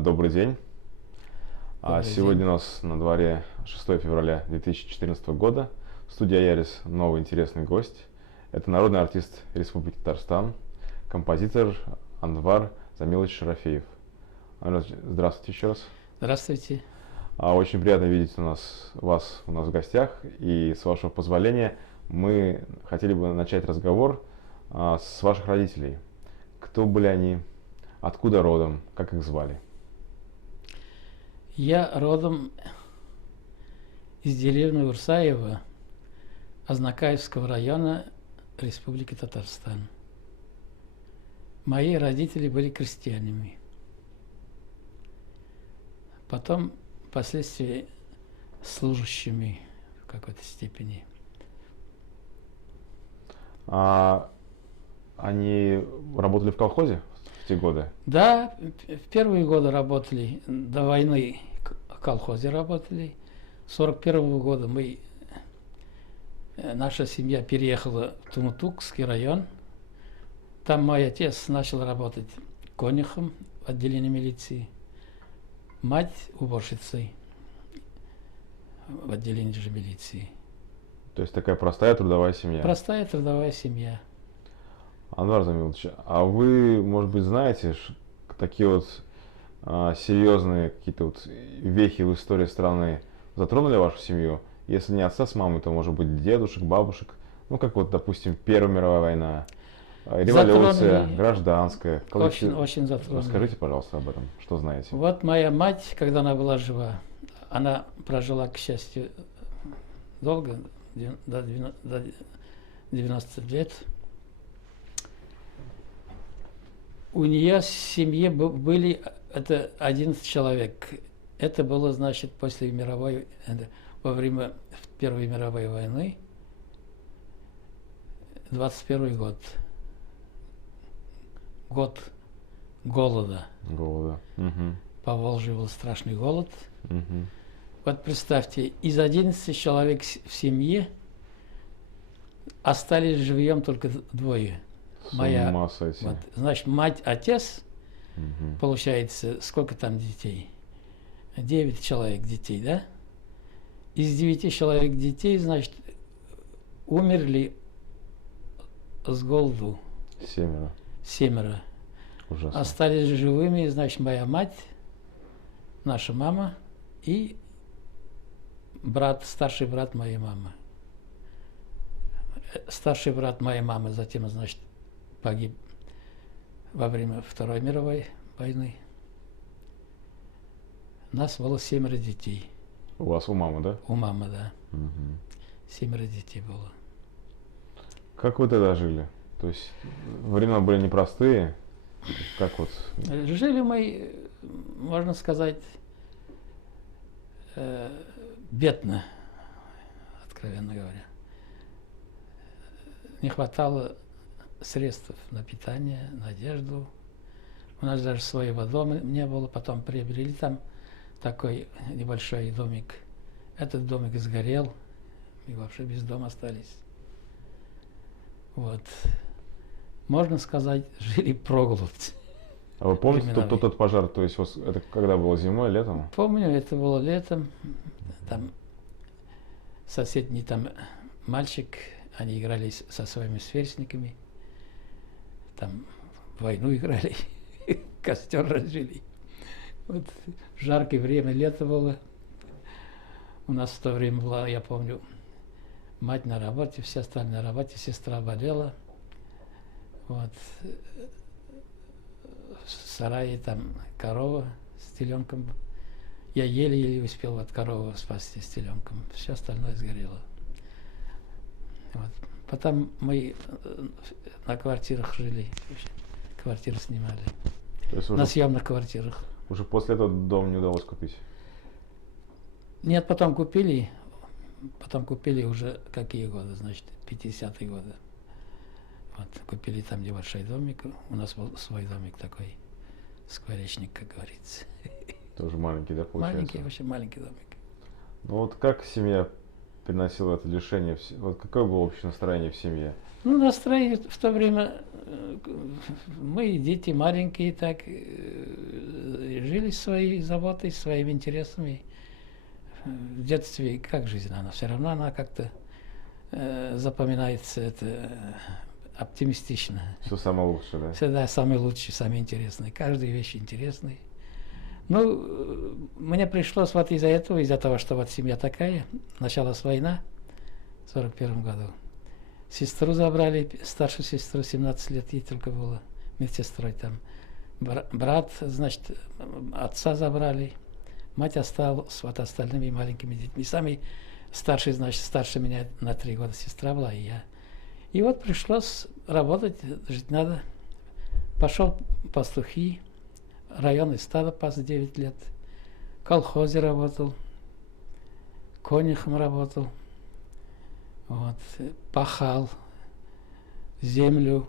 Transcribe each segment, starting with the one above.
Добрый день. Добрый Сегодня день. у нас на дворе 6 февраля 2014 года. Студия Ярис, новый интересный гость. Это народный артист Республики Татарстан, композитор Анвар Замилович Шарафеев. Анвар, здравствуйте еще раз. Здравствуйте. Очень приятно видеть вас у нас в гостях. И с вашего позволения мы хотели бы начать разговор с ваших родителей. Кто были они, откуда родом, как их звали? Я родом из деревни Урсаева, Азнакаевского района Республики Татарстан. Мои родители были крестьянами. Потом, впоследствии, служащими в какой-то степени. Они работали в колхозе в те годы? Да, в первые годы работали, до войны в колхозе работали. С 1941 года наша семья переехала в Тумутукский район. Там мой отец начал работать конюхом в отделении милиции, мать уборщицей в отделении же милиции. То есть такая простая трудовая семья? Простая трудовая семья. Анвар Замилович, а вы, может быть, знаете, такие вот серьезные какие-то вот вехи в истории страны затронули вашу семью? Если не отца с мамой, то, может быть, дедушек, бабушек. Ну, как вот, допустим, Первая мировая война, революция, Затронули. гражданская. Очень затронули. Расскажите, пожалуйста, об этом. Что знаете? Вот моя мать, когда она была жива, она прожила, к счастью, долго, до 90 лет. У нее в семье были 11 человек. Это было, значит, во время Первой мировой войны, 21 год. Год голода. Угу. По Волжье был страшный голод. Угу. Вот представьте, из 11 человек в семье остались живьем только двое. Вот, значит, мать, отец, получается, сколько там детей? 9 человек детей, да? Из 9 человек детей, значит, умерли с голоду. 7. Ужасно. Остались живыми, значит, моя мать, наша мама и старший брат моей мамы. Старший брат моей мамы затем, значит, погиб во время Второй мировой войны. У нас было 7 детей. У вас, у мамы, да? У мамы, да. Угу. 7 детей было. Как вы тогда жили? То есть времена были непростые. Как вот? Жили мы, можно сказать, бедно, откровенно говоря. Не хватало средств на питание, на одежду. У нас даже своего дома не было. Потом приобрели там такой небольшой домик. Этот домик сгорел. Мы вообще без дома остались. Вот. Можно сказать, жили проголодь. А вы помните тот пожар? То есть это когда было, зимой, летом? Помню, это было летом. Там соседний там мальчик, они играли со своими сверстниками. Там в войну играли, костер разжили. Вот жаркое время, лето было. У нас в то время была, я помню, мать на работе, все остальные на работе, сестра болела. Вот. В сарае там корова с теленком. Я еле-еле успел от коровы спасти с теленком. Все остальное сгорело. Вот. Потом мы на квартирах жили, квартиры снимали. То есть на съемных квартирах. Уже после этого дом не удалось купить? Нет, потом купили уже какие годы, значит, 50-е годы. Вот, купили там небольшой домик, у нас был свой домик такой, скворечник, как говорится. Тоже маленький, да, получается? Маленький, вообще маленький домик. Ну вот как семья переносила это лишение? Вот какое было общее настроение в семье? Ну, настроение в то время, мы, дети маленькие, так жили своей заботой, своими интересами. В детстве, как жизнь, она все равно, она как-то запоминается, это оптимистично. Все самое лучшее, да? Всегда самый лучший, самый интересный. Каждая вещь интересная. Ну, мне пришлось вот из-за этого, из-за того, что вот семья такая, началась война в 1941 году. Сестру забрали, старшую сестру, 17 лет ей только было, медсестрой там. Брат, значит, отца забрали, мать осталась с вот остальными маленькими детьми. Самый старший, значит, старше меня на 3 года сестра была, и я. И вот пришлось работать, жить надо. Пошел пастухи, районное стадо пас 9 лет, в колхозе работал, конюхом работал. Вот, пахал землю.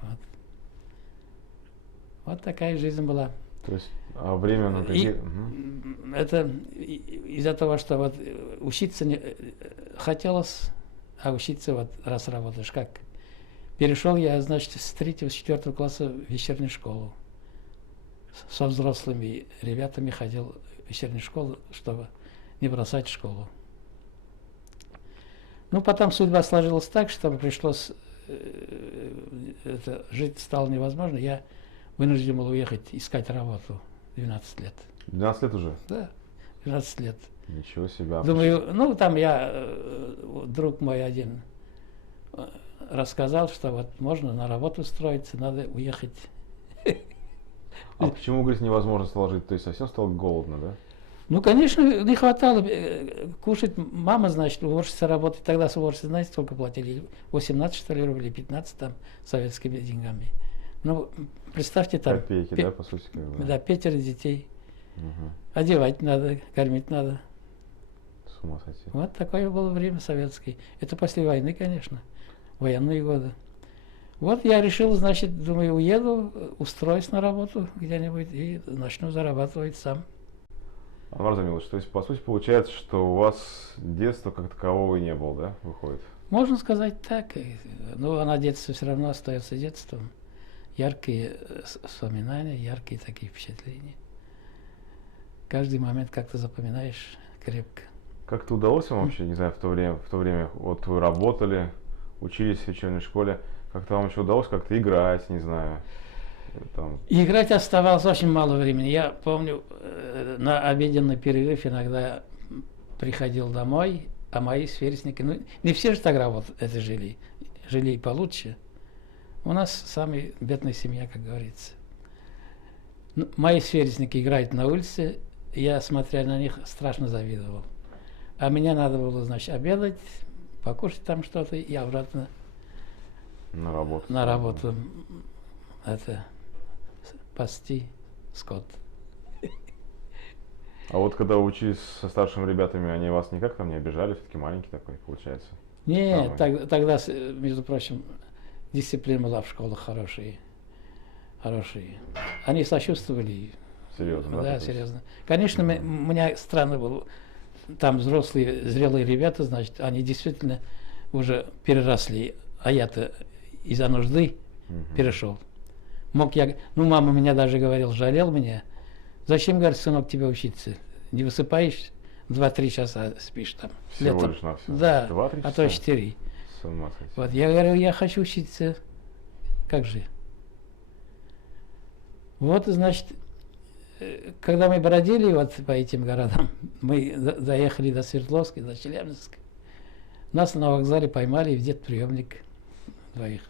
Вот. Вот такая жизнь была. То есть, а время на какие... Это из-за того, что вот учиться не хотелось, а учиться вот раз работаешь как. Перешел я, значит, с 3-4 класса в вечернюю школу. Со взрослыми ребятами ходил в вечернюю школу, чтобы не бросать школу. Ну, потом судьба сложилась так, что пришлось, жить стало невозможно. Я вынужден был уехать, искать работу. 12 лет. 12 лет уже? Да, 12 лет. Ничего себе. Думаю, ну, там друг мой один рассказал, что вот можно на работу устроиться, надо уехать. А почему, говорит, невозможно сложить? То есть совсем стало голодно, да? Ну, конечно, не хватало кушать. Мама, значит, уборщица работает. Тогда с уборщицей, знаете, сколько платили? 18, что ли, рублей, 15 там советскими деньгами. Ну, представьте там. Копейки, да, по сути? Как бы. Да, 5 детей. Угу. Одевать надо, кормить надо. С ума сойти. Вот такое было время советское. Это после войны, конечно. Военные годы. Вот я решил, значит, думаю, уеду, устроюсь на работу где-нибудь и начну зарабатывать сам. Анвар Замилович, то есть, по сути, получается, что у вас детства как такового и не было, да, выходит? Можно сказать так. Но она детство все равно остается детством. Яркие воспоминания, яркие такие впечатления. Каждый момент как-то запоминаешь крепко. Как-то удалось вам вообще, не знаю, в то время, вот вы работали, учились в вечерней школе, как-то вам еще удалось как-то играть, не знаю, там... Играть оставалось очень мало времени. Я помню, на обеденный перерыв иногда приходил домой, а мои сверстники, ну, не все же тогда вот это жили и получше. У нас самая бедная семья, как говорится. Ну, мои сверстники играют на улице, я, смотря на них, страшно завидовал. А мне надо было, значит, обедать, покушать там что-то и обратно На работу. на работу. Это пасти скот. А вот когда вы учились со старшими ребятами, они вас никак там не обижали, все-таки маленький такой, получается? Нет, тогда, между прочим, дисциплина была в школах хорошая. Они сочувствовали. Серьезно, да? Да, серьезно. Конечно, у меня странно было. Там взрослые, зрелые ребята, значит, они действительно уже переросли. А я-то из-за нужды перешел. Мог я, ну, мама меня даже говорил, жалел меня. Зачем, говорит, сынок, тебе учиться? Не высыпаешь, 2-3 часа спишь там. Всего летом. лишь навсего? Да, 2-3 а то 4. С ума сойти. Вот, я говорю, я хочу учиться. Как же? Вот, значит, когда мы бродили вот по этим городам, мы доехали до Свердловска, до Челябинска, нас на вокзале поймали в детприемник двоих.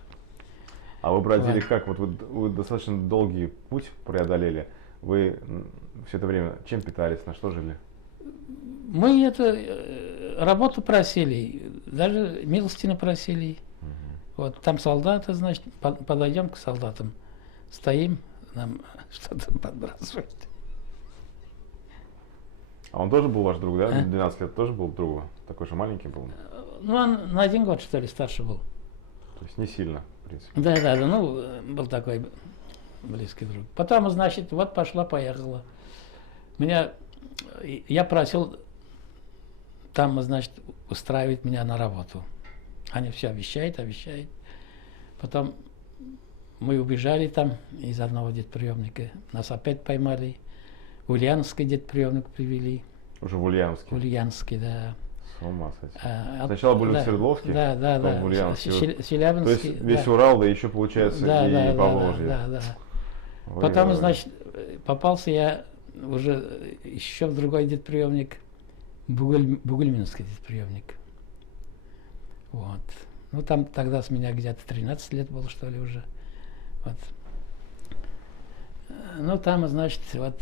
А вы бродили Вот. как? Вот вы достаточно долгий путь преодолели. Вы все это время чем питались, на что жили? Мы работу просили, даже милостину просили. Вот там солдаты, значит, подойдем к солдатам, стоим, нам что-то подбрасывают. А он тоже был ваш друг, да? А? 12 лет тоже был другу? Такой же маленький был? Ну, он на 1 год, что ли, старше был. То есть не сильно, в принципе. Да, ну, был такой близкий друг. Потом, значит, вот пошла-поехала. Я просил там, значит, устраивать меня на работу. Они все обещают, обещают. Потом мы убежали там из одного детприемника. Нас опять поймали. В Ульяновский детприемник привели. Уже в Ульяновске. В Ульяновский, да. С ума сойти. Сначала были в Свердловске, да, потом в Ульяновске. Челябинский. То есть весь Урал, да еще получается и Поволжье. Да. Ой, Потом, ой. значит, попался я уже еще в другой детприемник, Бугульминский детприемник. Вот. Ну, там тогда с меня где-то 13 лет было, что ли, уже. Вот. Ну, там, значит, вот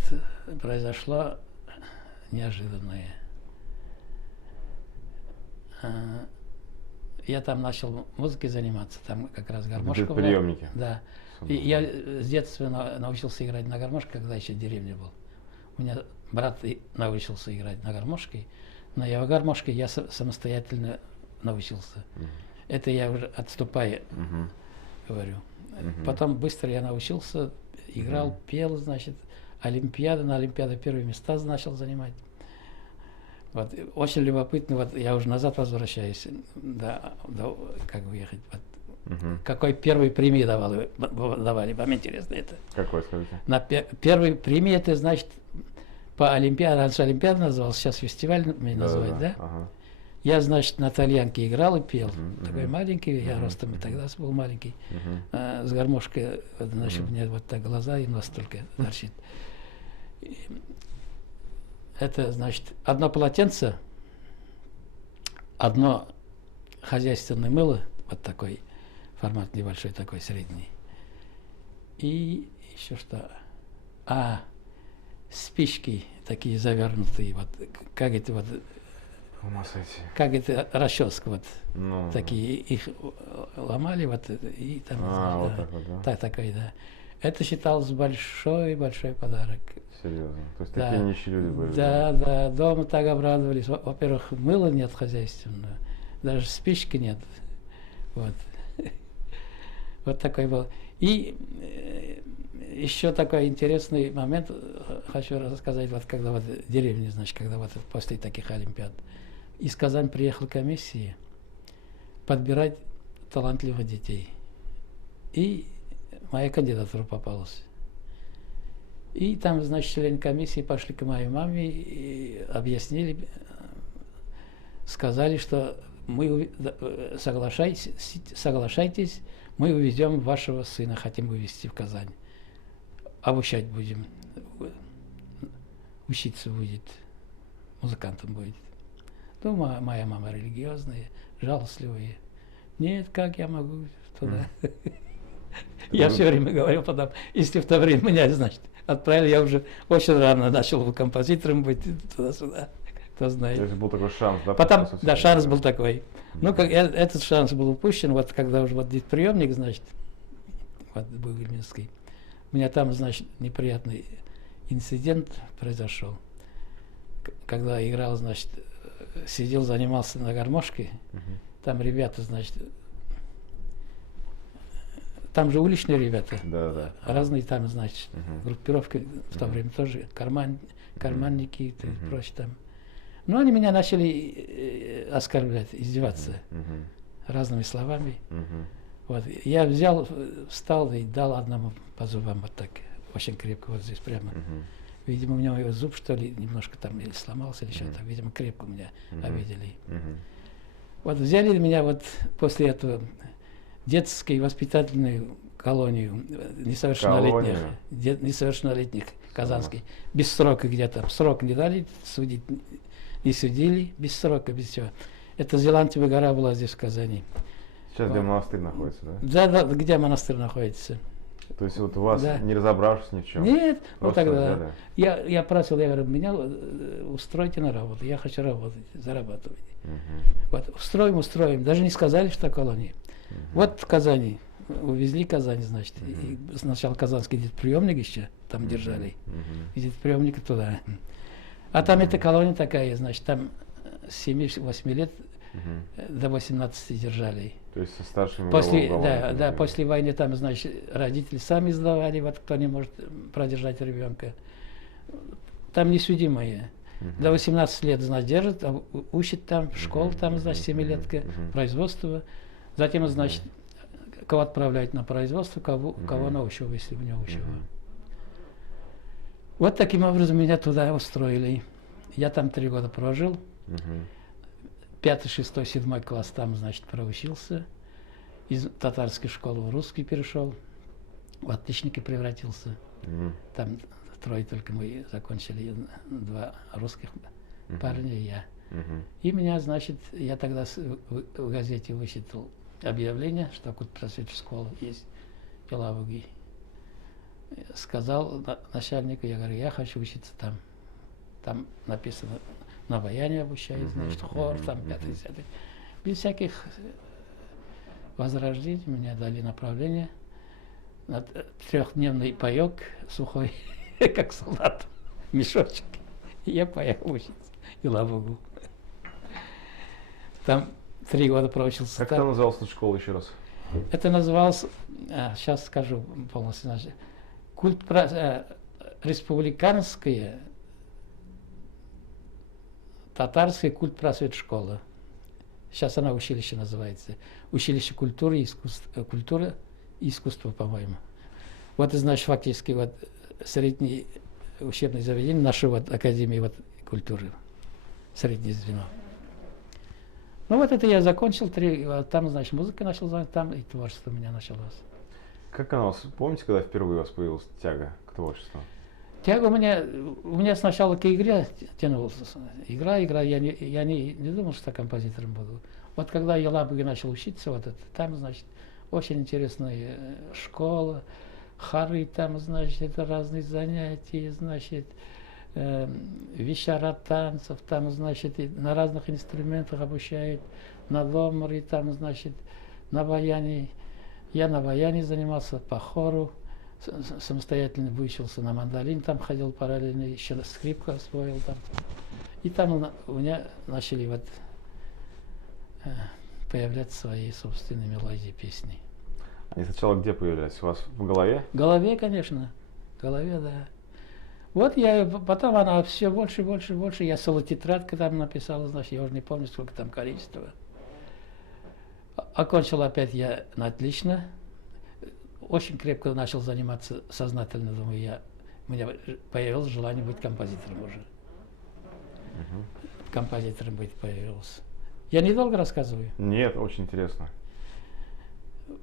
произошло неожиданное. Я там начал музыкой заниматься, там как раз гармошка была. В детприемнике? Да. И я с детства научился играть на гармошке, когда еще в деревне был. У меня брат научился играть на гармошке, но я в гармошке я самостоятельно научился. Это я уже отступая говорю. Потом быстро я научился, играл, пел, значит, на Олимпиаде первые места начал занимать. Вот, очень любопытно, вот я уже назад возвращаюсь, да, как уехать. Вот, какой первый премии давали, вам интересно это? Какой, скажите? На первой премии это, значит, по Олимпиаде, раньше Олимпиада называлась, сейчас фестиваль называют, да? Ага. Я, значит, на тальянке играл и пел. Такой маленький, я ростом и тогда был маленький. С гармошкой, значит, у меня вот так глаза и нос только торчит. Это, значит, одно полотенце, одно хозяйственное мыло, вот такой формат небольшой, такой средний. И еще что? Спички такие завернутые, вот, как это вот, как это расческа, вот, такие, их ломали, вот, и там, вот так вот, да? Такой, да. Это считалось большой подарок. Серьезно? То есть такие нищие люди были? Да, дома так обрадовались. Во-первых, мыла нет хозяйственного, даже спички нет. Вот. Вот такой был. И еще такой интересный момент хочу рассказать, вот когда вот в деревне, значит, когда вот после таких олимпиад из Казани приехала комиссия подбирать талантливых детей. И моя кандидатура попалась. И там, значит, члены комиссии пошли к моей маме и объяснили, сказали, что мы соглашайтесь, мы увезем вашего сына, хотим вывезти в Казань. Обучать будем, учиться будет, музыкантом будет. Ну, моя мама религиозная, жалостливая. Нет, как я могу туда? Я все время говорил потом, если в то время меня, значит, отправили, я уже очень рано начал композитором быть туда-сюда, кто знает. То есть был такой шанс, да? Потом, да, шанс был такой. Ну, как этот шанс был упущен, вот когда уже вот детприемник, значит, вот Бугульминский, у меня там, значит, неприятный инцидент произошел. Когда играл, значит, сидел, занимался на гармошке, там ребята, значит, там же уличные ребята, разные там, значит, группировки в то время тоже, карманники и прочее там. Но они меня начали оскорблять, издеваться разными словами. Вот. Я взял, встал и дал одному по зубам вот так, очень крепко вот здесь прямо. Видимо, у него зуб, что ли, немножко там или сломался, или что-то. Видимо, крепко меня обидели. Вот взяли меня вот после этого детскую воспитательную колонию несовершеннолетних казанских. Без срока где-то. Срок не дали, судить не судили, без срока, без всего. Это Зелантьева гора была здесь в Казани. Сейчас где монастырь находится, да? Да, где монастырь находится. То есть вот у вас, не разобравшись ни в чем? Нет, ну тогда я просил, я говорю, меня устройте на работу, я хочу работать, зарабатывать. Вот, устроим, даже не сказали, что колония. Вот в Казани, увезли Казань, значит, и сначала казанский детприемник еще там держали, и детприемника туда. А там эта колония такая, значит, там с 7-8 лет до 18 держали. То есть со старшими после войны там, значит, родители сами сдавали, вот кто не может продержать ребенка. Там несудимые. До 18 лет, значит, держит, учит там, школу там, значит, 7-летка, производство. Затем, значит, кого отправлять на производство, кого на учебу, если у него учеба. Вот таким образом меня туда устроили. Я там 3 года прожил. 5, 6, 7 класс там, значит, проучился. Из татарской школы в русский перешел. В отличника превратился. Там 3 только мы закончили, 2 русских парня и я. И меня, значит, я тогда в газете вычитал объявление, что культпросветческая школа есть в Елабуге. Сказал начальнику, я говорю, я хочу учиться там. Там написано, на баяне обучаюсь, значит, хор, там 5-10. Без всяких возрождений меня дали направление. 3-дневный паек сухой, как солдат, мешочек. И я поехал учиться в Елабугу. Там 3 года проучился. Как это называлась эта школа еще раз? Это называлось, сейчас скажу полностью, значит, республиканская татарская культпросвет школа. Сейчас она училище называется. Училище культуры и искусства, по-моему. Вот, значит, фактически вот среднее учебное заведение нашей вот Академии вот культуры. Среднее звено. Ну вот это я закончил, там, значит, музыка начал звонить, там и творчество у меня началось. Как она у вас, помните, когда впервые у вас появилась тяга к творчеству? Тяга у меня сначала к игре тянулась. Игра, я не думал, что композитором буду. Вот когда я в Елабуге начал учиться, вот это, там, значит, очень интересная школа, хоры там, значит, это разные занятия, значит, вечера танцев, там, значит, на разных инструментах обучают, на домре, там, значит, на баяне. Я на баяне занимался, по хору, самостоятельно выучился на мандолин, там ходил параллельно, еще скрипку освоил там. И там у меня начали вот появляться свои собственные мелодии, песни. Они сначала где появлялись? У вас в голове? В голове, конечно. В голове, да. Вот я, потом она все больше, больше, больше. Я целую тетрадку там написал, значит, я уже не помню, сколько там количества. Окончил опять я на отлично. Очень крепко начал заниматься сознательно, думаю, у меня появилось желание быть композитором уже. Композитором быть появилось. Я недолго рассказываю? Нет, очень интересно.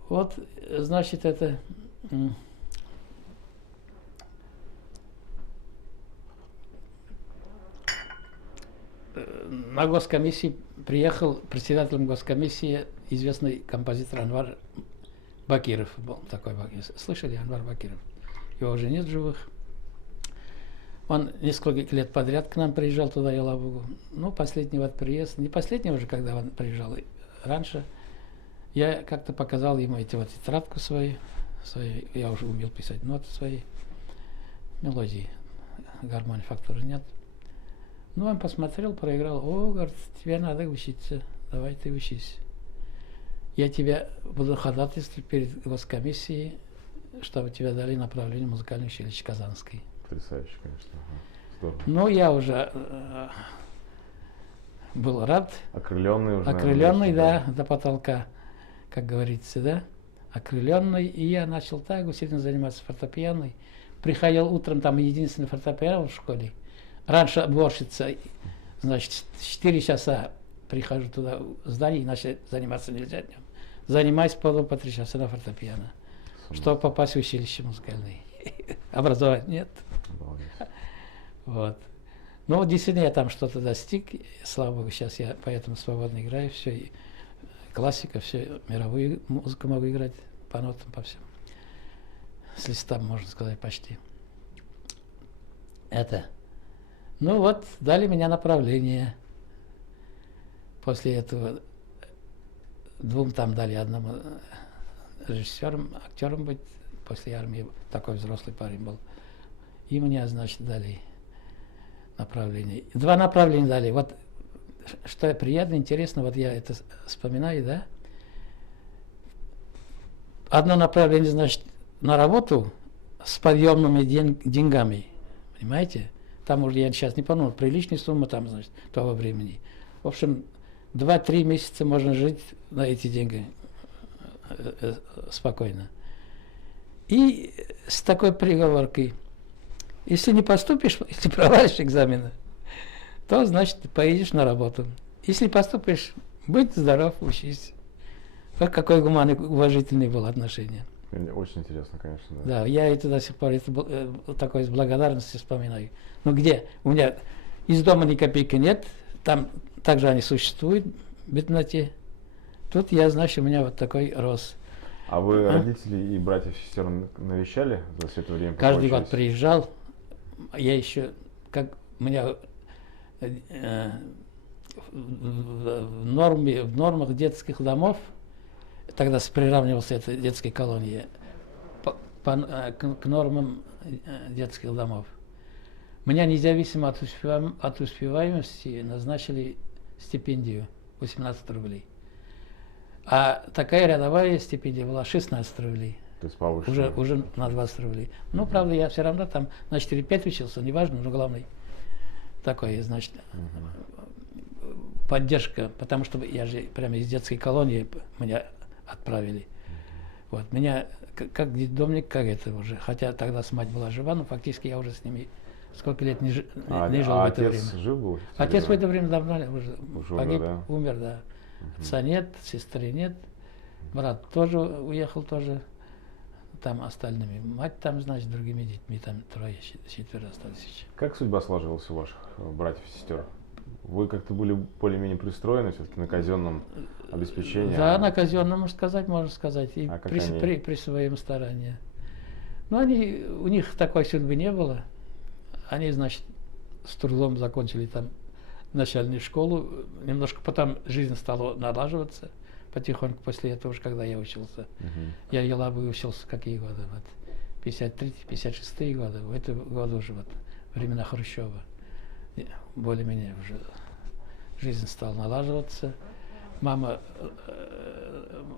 Вот, значит, это... На госкомиссии приехал председателем госкомиссии известный композитор Анвар Бакиров. Был такой Бакиров. Слышали, Анвар Бакиров? Его уже нет в живых. Он несколько лет подряд к нам приезжал туда, в Елабугу. Ну, последний вот приезд, не последний уже, когда он приезжал, раньше, я как-то показал ему эти вот тетрадку свою, я уже умел писать ноты свои, мелодии, гармонии, фактуры нет. Ну, он посмотрел, проиграл, о, говорит, тебе надо учиться, давай ты учись. Я тебя буду ходатайствовать перед госкомиссией, чтобы тебе дали направление музыкальное училище Казанской. Потрясающе, конечно. Ага. Здорово. Ну, я уже был рад. Окрыленный уже. Окрыленный, да, до потолка, как говорится, да. Окрыленный. И я начал так усиленно заниматься фортепианой. Приходил утром, там единственный фортепиано в школе. Раньше уборщица, значит, 4 часа прихожу туда в здание, иначе заниматься нельзя днем. Занимаюсь по 3 часа на фортепиано, чтобы попасть в училище музыкальное. Образования нет. Вот. Ну, действительно, я там что-то достиг. Слава Богу, сейчас я поэтому свободно играю. Все, классика, все, мировую музыку могу играть по нотам, по всем. С листа, можно сказать, почти. Это. Ну вот, дали меня направление. После этого 2 там дали, одному режиссером, актером быть. После армии такой взрослый парень был. И мне, значит, дали направление. 2 направления дали. Вот что приятно, интересно, вот я это вспоминаю, да. Одно направление, значит, на работу с подъемными деньгами. Понимаете? там уже я сейчас не помню, приличная сумма там, значит, того времени. В общем, 2-3 месяца можно жить на эти деньги спокойно. И с такой приговоркой, если не поступишь, если провалишь экзамены, то, значит, ты поедешь на работу. Если поступишь, будь здоров, учись. Вот какое гуманное, уважительное было отношение. Очень интересно, конечно. Да, я это до сих пор такой с благодарностью вспоминаю. Но где? У меня из дома ни копейки нет, там также они существуют в бедноте. Тут я, значит, у меня вот такой рос. А вы родителей и братьев и сестер навещали за все это время? Каждый год приезжал. Я еще, как у меня в нормах детских домов, тогда приравнивался это детской колонии, к нормам детских домов. Меня независимо от успеваемости назначили стипендию 18 рублей. А такая рядовая стипендия была 16 рублей. То есть повыше. Уже на 20 рублей. Ну, правда, я все равно там на 4-5 учился, неважно, но главный такой, значит, поддержка, потому что я же прямо из детской колонии меня отправили. Вот, меня как детдомник, как это уже, хотя тогда с мать была жива, но фактически я уже с ними сколько лет не жил в это время. Отец жив был? Отец в это время давно уже погиб, да? умер, да. Отца нет, сестры нет, брат тоже уехал тоже там остальными. Мать там, значит, другими детьми, там 3-4 остались еще. Как судьба сложилась у ваших братьев и сестер? Вы как-то были более-менее пристроены все-таки на казенном обеспечении? Да, на казенном, можно сказать, и как при своем старании. Но у них такой судьбы не было. Они, значит, с трудом закончили там начальную школу. Немножко потом жизнь стала налаживаться потихоньку после этого, уже когда я учился. Я елабы учился какие годы? Вот, 53-56 годы. В это годы уже вот времена Хрущева. Более-менее уже жизнь стала налаживаться. Мама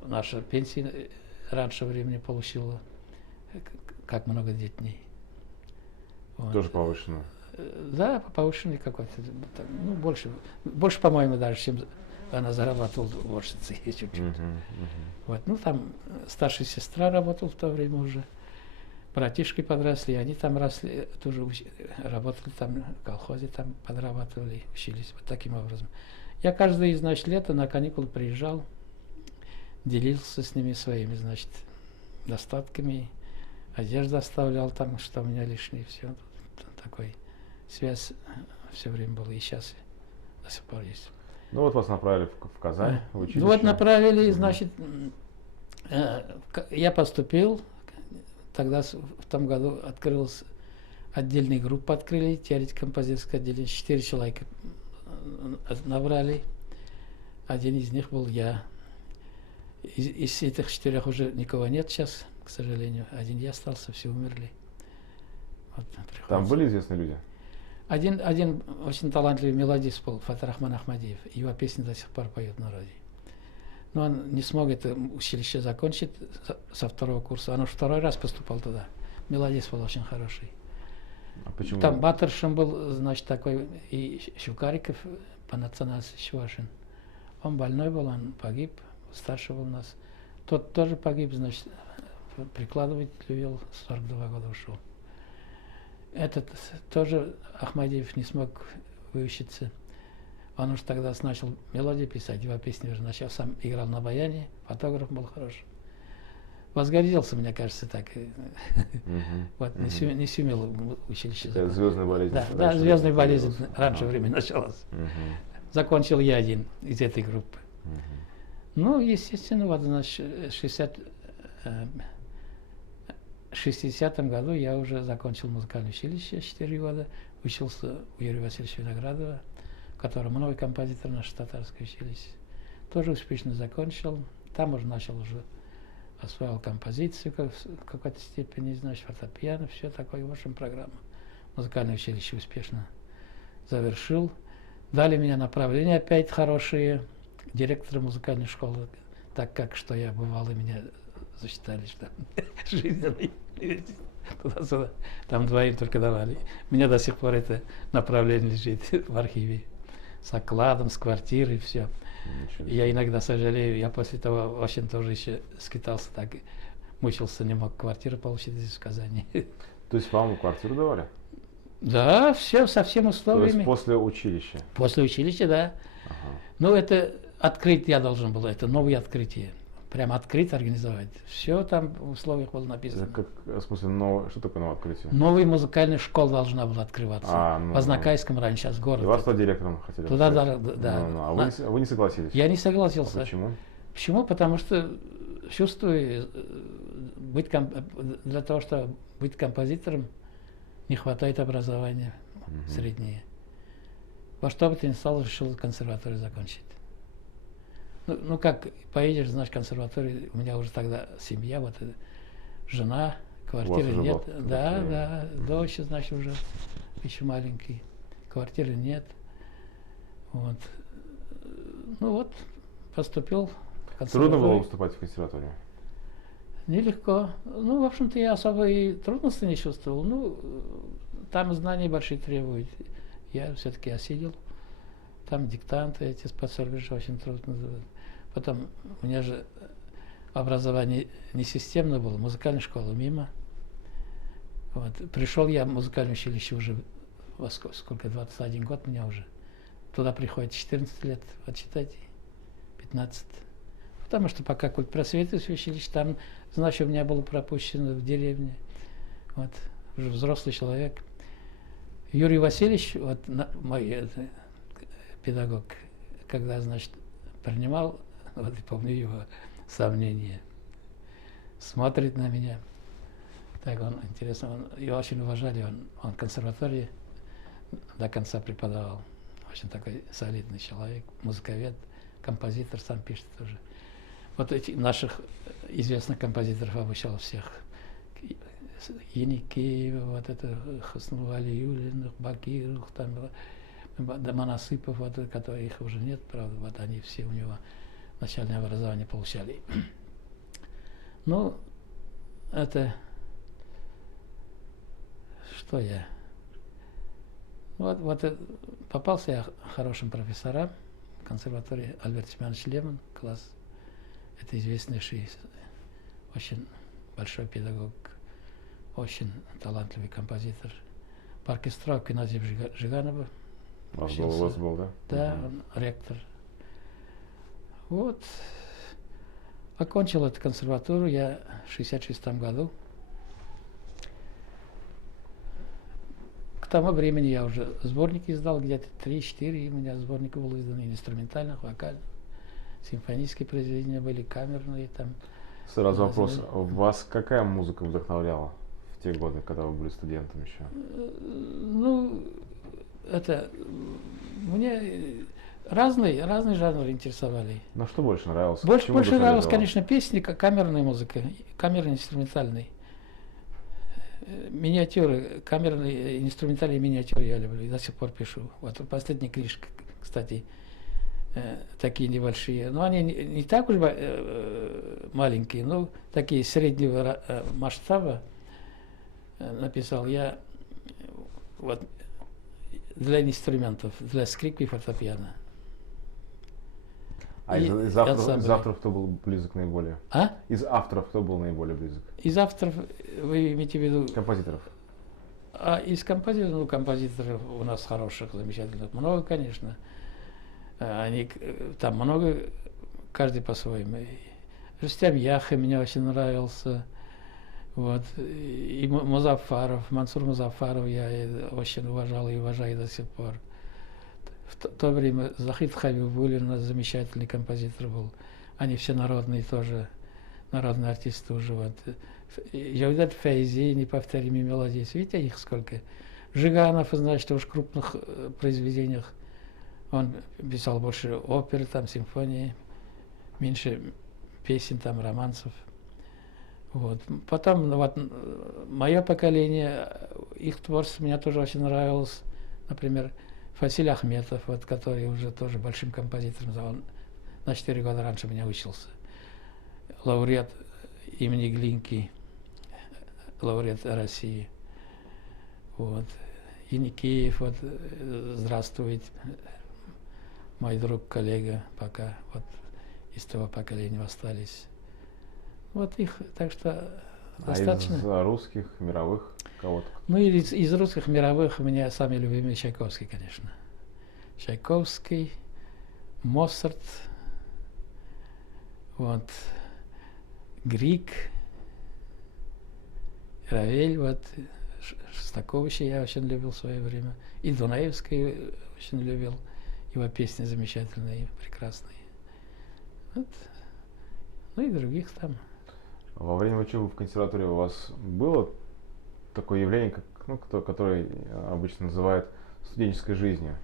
наша пенсию раньше времени получила, как много детей. Вот. Тоже повышено? Да, повышенный какой-то. Ну, больше, по-моему, даже, чем она зарабатывала уборщицей чуть-чуть. Вот. Ну, там старшая сестра работала в то время уже. Братишки подросли, они там росли, тоже работали там в колхозе, там подрабатывали, учились вот таким образом. Я каждое, значит, лето на каникулы приезжал, делился с ними своими, значит, достатками, одежду оставлял там, что у меня лишнее, все. Такой связь все время была, и сейчас до сих пор есть. Ну вот вас направили в Казань, в училище. Ну вот направили, значит, я поступил, тогда в том году открылась отдельная группа, открыли, теоретико-композиторское отделение, 4 человека набрали, один из них был я. Из этих 4 уже никого нет сейчас, к сожалению, один я остался, все умерли. Вот, там были известные люди? Один очень талантливый мелодист был, Фатарахман Ахмадиев. Его песни до сих пор поют в народе. Но он не смог это училище закончить со 2-го курса. Он уже 2-й раз поступал туда. Мелодист был очень хороший. А почему? Там Батыршин был, значит, такой, и Щукариков по национальности Чувашин. Он больной был, он погиб, старший был у нас. Тот тоже погиб, значит, прикладывать любил, 42 года ушел. Этот тоже Ахмадиев не смог выучиться. Он уж тогда начал мелодии писать, его песни уже начал, сам играл на баяне, фотограф был хороший. Возгордился, мне кажется, так. Вот, не сумел в училище закончить. Звездная болезнь. Да, звездная болезнь раньше времени началась. Закончил я один из этой группы. Ну, естественно, вот, значит, в 60-м году я уже закончил музыкальное училище, 4 года, учился у Юрия Васильевича Виноградова, в котором много композиторов наше татарское училище. Тоже успешно закончил. Там уже начал осваивал композицию в какой-то степени, значит, фортепиано, все такое, в общем, программа. Музыкальное училище успешно завершил. Дали меня направления опять хорошие, директора музыкальной школы, так как, что я бывал, и меня засчитали, что жизненный университет. туда-сюда. Там двоим только давали. У меня до сих пор это направление лежит в архиве. С окладом, с квартирой, все. Я иногда сожалею, я после того очень тоже еще скитался так, мучился, не мог квартиру получить здесь в Казани. То есть вам квартиру давали? Да, все со всеми То есть условиями. после училища? После училища, да. Ага. Ну, это открыть я должен был, это новое открытие. Прямо открыть, организовать. Все там в условиях было написано. Это как, в смысле, что такое новое открытие? Новая музыкальная школа должна была открываться. Ну, в Азнакайском районе, сейчас город. И вас туда директором хотели Туда, поставить? да. А вы не согласились? Я не согласился. А почему? Почему? Потому что чувствую, для того, чтобы быть композитором, не хватает образования среднее. Во что бы ты ни стал, решил консерваторию закончить. Ну как, поедешь, знаешь, консерваторию, у меня уже тогда семья, вот жена, квартиры нет. Да, дочь, значит, уже еще маленький. Квартиры нет. Вот. Ну вот, поступил в консерваторию. Трудно было поступать в консерваторию? Нелегко. Ну, в общем-то, я особо и трудностей не чувствовал. Ну, там знания большие требуют. Я все-таки осилил. Там диктанты, эти спецсервисы очень трудно. Потом у меня же образование не системно было, музыкальная школа мимо. Вот. Пришел я в музыкальное училище уже, во сколько, 21 год меня уже. Туда приходит 14 лет, вот считайте, 15. Потому что пока культпросветительное училище, там, значит, у меня было пропущено в деревне. Вот, уже взрослый человек. Юрий Васильевич, вот мой педагог, когда, значит, принимал, вот я помню его сомнения, смотрит на меня. Так он, интересно, его очень уважали, он в консерватории до конца преподавал. Очень такой солидный человек, музыковед, композитор, сам пишет тоже. Вот этих наших известных композиторов обучал всех. Яникеева, вот это Хаснували Юлиных, Бакировых, там, Моносыпов, вот, которые их уже нет, правда, вот они все у него начальное образование получали. Ну, это что я? Вот попался я хорошим профессорам в консерватории Альберт Семенович Лемон, класс. Это известнейший, очень большой педагог, очень талантливый композитор. По оркестровке Назип Жиганова. У вас был, да? Да, он ректор. Вот. Окончил эту консерватору я в 1966 году. К тому времени я уже сборники издал, где-то 3-4 у меня сборников было издано, инструментальных, вокальных. Симфонические произведения были, камерные там. Сразу вопрос. Вас какая музыка вдохновляла в те годы, когда вы были студентом еще? Ну, это мне разные жанры интересовали. Ну, что больше нравилось? Больше нравилось, конечно, песни, камерная музыка, камерный инструментальный. Миниатюры, камерные инструментальные миниатюры я люблю, и до сих пор пишу. Вот последняя книжка, кстати, такие небольшие. Но они не так уж маленькие, но такие среднего масштаба написал я вот для инструментов, для скрипки и фортепиано. А из авторов кто был близок наиболее? А? Из авторов кто был наиболее близок? Из авторов вы имеете в виду? Композиторов. А из композиторов, ну, композиторов у нас хороших, замечательных, много, конечно. Они там много, каждый по-своему. Рустем Яхи мне очень нравился. Вот. И Музафаров, Мансур Музафаров я очень уважал и уважаю до сих пор. В то время Захид Хабибуллин у нас замечательный композитор был. Они все народные тоже, народные артисты уже. Вот. Явдат Фейзи, неповторимые мелодии. Видите, их сколько? Жиганов, значит, уж в крупных произведениях. Он писал больше оперы, там, симфонии, меньше песен, там, романсов. Вот. Потом, вот, мое поколение, их творчество мне тоже очень нравилось. Например, Фасиль Ахметов, вот, который уже тоже большим композитором, он на 4 года раньше меня учился. Лауреат имени Глинки, лауреат России. Вот. Яникеев, вот, здравствует, мой друг, коллега, пока вот из того поколения остались. Вот их, так что достаточно. Из русских, мировых кого-то? Ну, из русских мировых у меня самый любимый Чайковский, конечно. Чайковский, Моцарт, вот, Грик, Равель, вот, Шостаковича я очень любил в свое время. И Дунаевский очень любил. Его песни замечательные, прекрасные. Вот. Ну и других там. Во время учебы в консерватории у вас было такое явление, как, ну, которое обычно называют студенческой жизнью?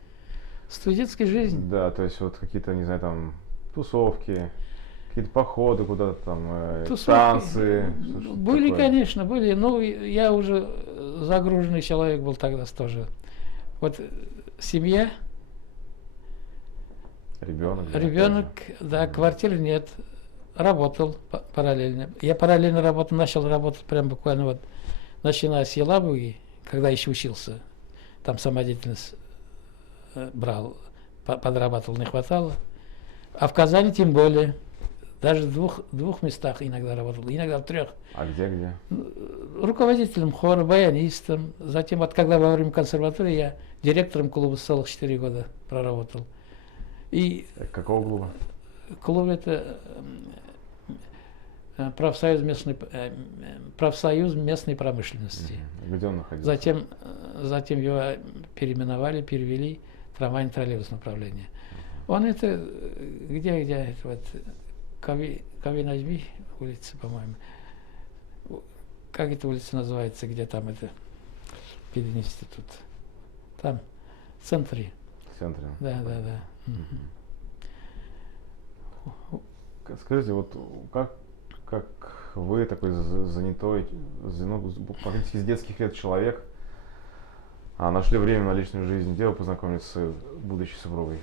Студенческая жизнь? Да, то есть вот какие-то, не знаю, там, тусовки, какие-то походы куда-то там, Тусовки танцы. были, такое? конечно, были. Но я уже загруженный человек был тогда тоже. Вот семья, Ребенок, да, квартиры нет. Работал параллельно. Я параллельно начал работать прям буквально вот, начиная с Елабуги, когда еще учился. Там самодеятельность брал, подрабатывал, не хватало. А в Казани тем более. Даже в двух местах иногда работал, иногда в 3. А где? Руководителем хора, баянистом. Затем, вот когда во время консерватории я директором клуба целых 4 года проработал. И Какого клуба? клуб это профсоюз местной промышленности. Где он находился? Затем его перевели в трамвайно-троллейбусное направление. Он это, где это вот, Кави-Назьми улица, по-моему. Как эта улица называется, где там это, пединститут? Там, в центре. В центре. Да. Скажите, вот как вы такой занятой, практически с детских лет человек, нашли время на личную жизнь, где вы познакомились с будущей супругой?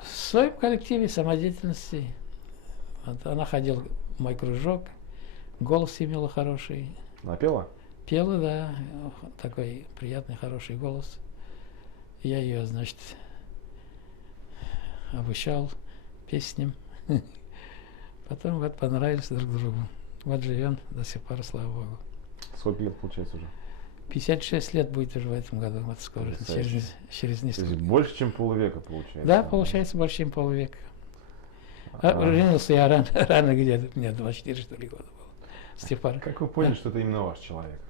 В своем коллективе самодеятельности. Вот, она ходила в мой кружок, голос имела хороший. Она пела? Пела, да, такой приятный, хороший голос. Я ее, значит, обучал песням. Потом вот понравились друг другу. Вот живем до сих пор, слава Богу. Сколько лет получается уже? 56 лет будет уже в этом году, вот скоро, через То несколько есть лет. больше, чем полвека получается? Да, получается больше, чем полвека. Женился я рано где-то, у меня 24, что ли, года было. С тех пор. Как вы поняли, что это именно ваш человек?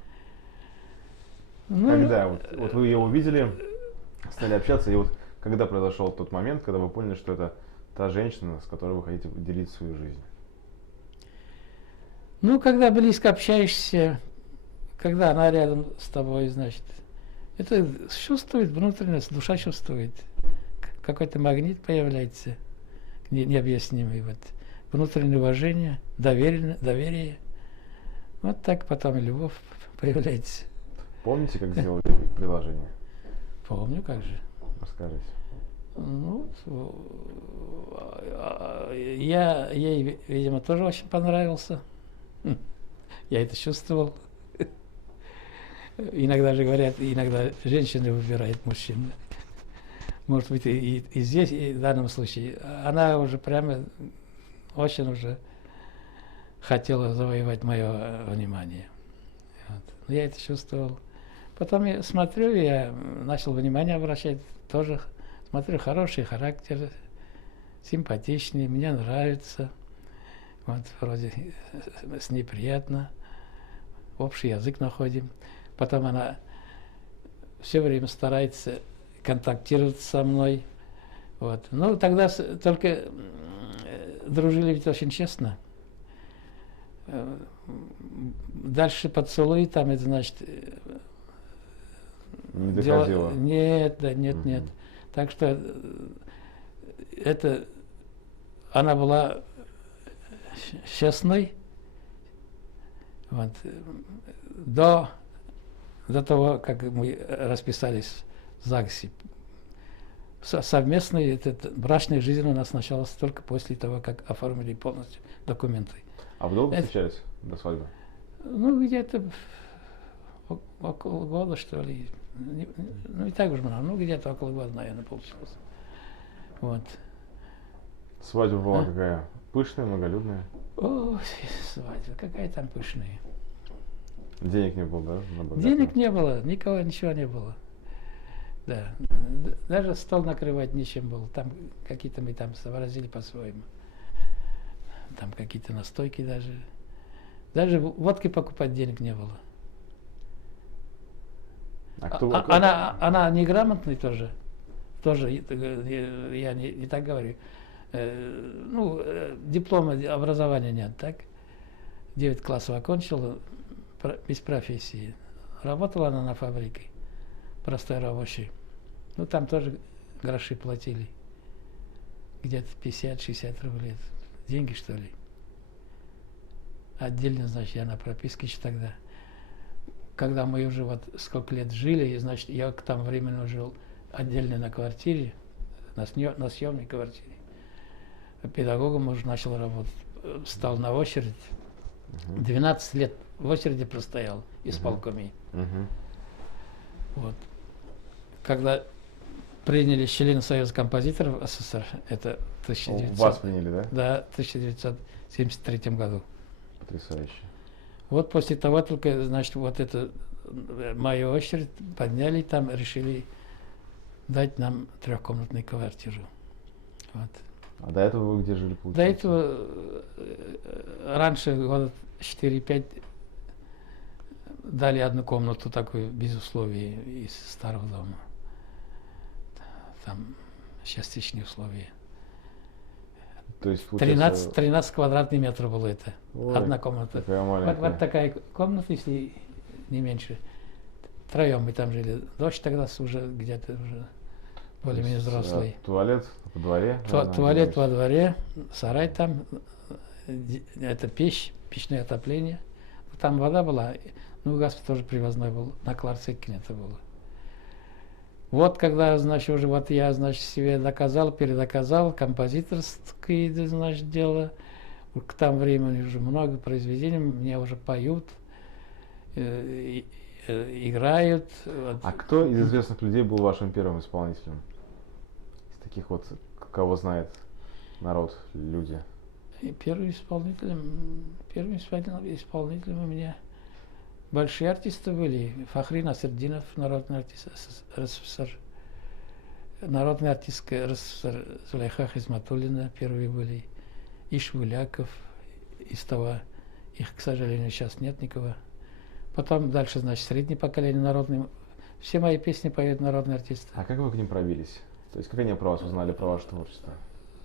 Ну, Когда? Вот вы ее увидели, стали общаться, и вот когда произошел тот момент, когда вы поняли, что это та женщина, с которой вы хотите делить свою жизнь? Ну, когда близко общаешься, когда она рядом с тобой, значит, это чувствует внутренность, душа чувствует. Какой-то магнит появляется, необъяснимый. Вот. Внутреннее уважение, доверие. Вот так потом и любовь появляется. Помните, как сделали предложение? Помню, как же. Расскажите. Ну, я ей, видимо, тоже очень понравился. Я это чувствовал. Иногда же говорят, иногда женщины выбирают мужчин. Может быть, и здесь, и в данном случае. Она уже прямо очень уже хотела завоевать мое внимание. Вот. Я это чувствовал. Потом я смотрю, я начал внимание обращать, тоже смотрю, хороший характер, симпатичный, мне нравится. Вот, вроде с ней приятно, общий язык находим. Потом она все время старается контактировать со мной. Вот. Ну, тогда только дружили ведь очень честно. Дальше поцелуй, там, это значит... Не доходило? Нет, да, нет. Так что это... Она была честной. Вот. До того, как мы расписались в ЗАГСе. Совместная брачная жизнь у нас началась только после того, как оформили полностью документы. А вы долго встречались до свадьбы? Ну, где-то около года, что ли. Ну, и так уж много. Ну, где-то около года, наверное, получилось. Вот. Свадьба была А? какая? Пышная, многолюдная? О, свадьба, какая там пышная. Денег не было, да? На богатую? Денег не было, никого, ничего не было. Да. Даже стол накрывать нечем было. Там какие-то мы там сообразили по-своему. Там какие-то настойки даже. Даже водки покупать денег не было. А кто, Она неграмотный тоже. Тоже я не так говорю. Ну, диплома образования нет, так? 9 классов окончила, без профессии. Работала она на фабрике, простой рабочий. Ну, там тоже гроши платили. Где-то 50-60 рублей. Деньги, что ли? Отдельно, значит, я на прописке еще тогда. Когда мы уже вот сколько лет жили, значит, я к тому времени жил отдельно на квартире, на съемной квартире. Педагогом уже начал работать. Стал на очередь. 12 лет в очереди простоял исполкоме. Вот. Когда приняли член Союза композиторов СССР, это 1900, вас приняли, да? Да, в 1973 году. Потрясающе. Вот после того только, значит, вот это мою очередь подняли, там решили дать нам трехкомнатную квартиру. Вот. А до этого вы где жили, До получается? этого раньше, года 4-5, дали одну комнату такую, без условий, из старого дома. Там частичные условия. То есть, получается, 13 квадратных метров было это. ой, Одна комната. такая маленькая. Вот такая комната, если не меньше. Втроем мы там жили. Дочь тогда уже где-то уже более-менее взрослый. Туалет во дворе? Туалет во дворе, сарай там, это печь, печное отопление. Там вода была, ну газ тоже привозной был, на Кларцикине это было. Вот когда, значит, уже вот я, значит, себе доказал, передоказал, композиторское, значит, дело. К тому времени уже много произведений, мне уже поют, играют. Вот. А кто из известных людей был вашим первым исполнителем? Из таких вот, кого знает народ, люди? И первым исполнителем у меня большие артисты были. Фахри Насырдинов, народный артист РСФСР. Народная артистка РСФСР Зулейха Хизматуллина первые были. Ишвуляков из того. Их, к сожалению, сейчас нет никого. Потом дальше, значит, среднее поколение народное. Все мои песни поют народные артисты. А как вы к ним пробились? То есть как они про вас узнали, про ваше творчество?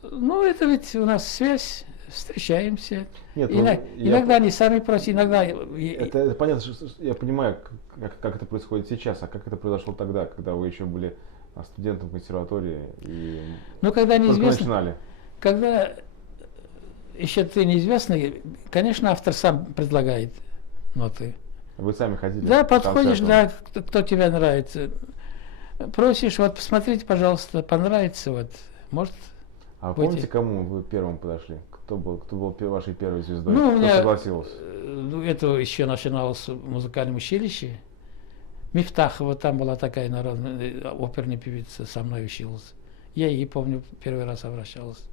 Ну, это ведь у нас связь, встречаемся. Нет, иногда они сами просят, иногда... Это понятно, что я понимаю, как это происходит сейчас, а как это произошло тогда, когда вы еще были студентом консерватории и ну, когда только неизвестно, начинали? когда еще ты неизвестный, конечно, автор сам предлагает ноты. Вы сами ходили? Да, к подходишь, концертам? да, кто тебе нравится. Просишь, вот, посмотрите, пожалуйста, понравится, вот, может... А вы Пойти. помните, кому вы первым подошли? Кто был вашей первой звездой? Ну, у Кто меня, согласился? это еще начиналось в музыкальном училище. Мифтахова, там была такая народная оперная певица, со мной училась. Я ей, помню, первый раз обращалась.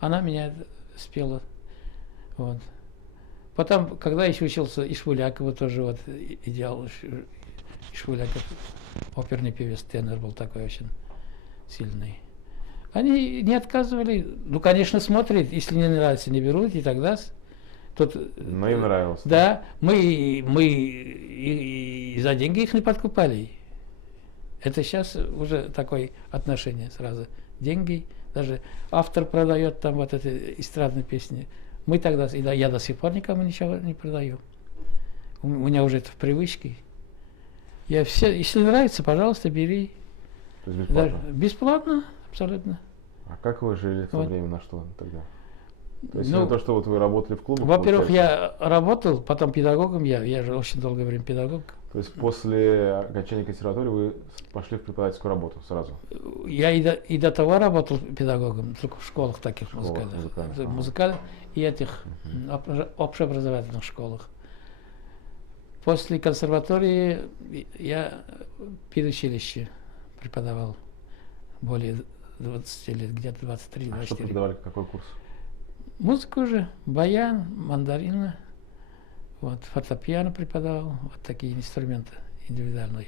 Она меня спела. Вот. Потом, когда еще учился, Ишвулякова тоже, вот, идеал Ишвуляков, оперный певец, тенор был такой очень сильный. Они не отказывали. Ну, конечно, смотрят, если не нравится, не берут, и тогда... Тут, Но им нравилось. Да, мы и за деньги их не подкупали. Это сейчас уже такое отношение сразу. Деньги, даже автор продает там вот эти эстрадные песни. Мы тогда, я до сих пор никому ничего не продаю. У меня уже это в привычке. Я все, если нравится, пожалуйста, бери. То есть бесплатно? Даже бесплатно, абсолютно. А как вы жили в то Вот. время, на что тогда? То есть Ну, то, что вот вы работали в клубах? Во-первых, получается? я работал, потом педагогом, я же очень долгое время педагог. То есть после окончания консерватории вы пошли в преподавательскую работу сразу? Я и до того работал педагогом, только в школах таких школах музыкальных, ага. музыкальных и этих общеобразовательных школах. После консерватории я в педучилище преподавал более 20 лет, где-то А что 23-24. преподавали, какой курс? Музыку же, баян, мандарина, вот, фортепиано преподавал, вот такие инструменты индивидуальное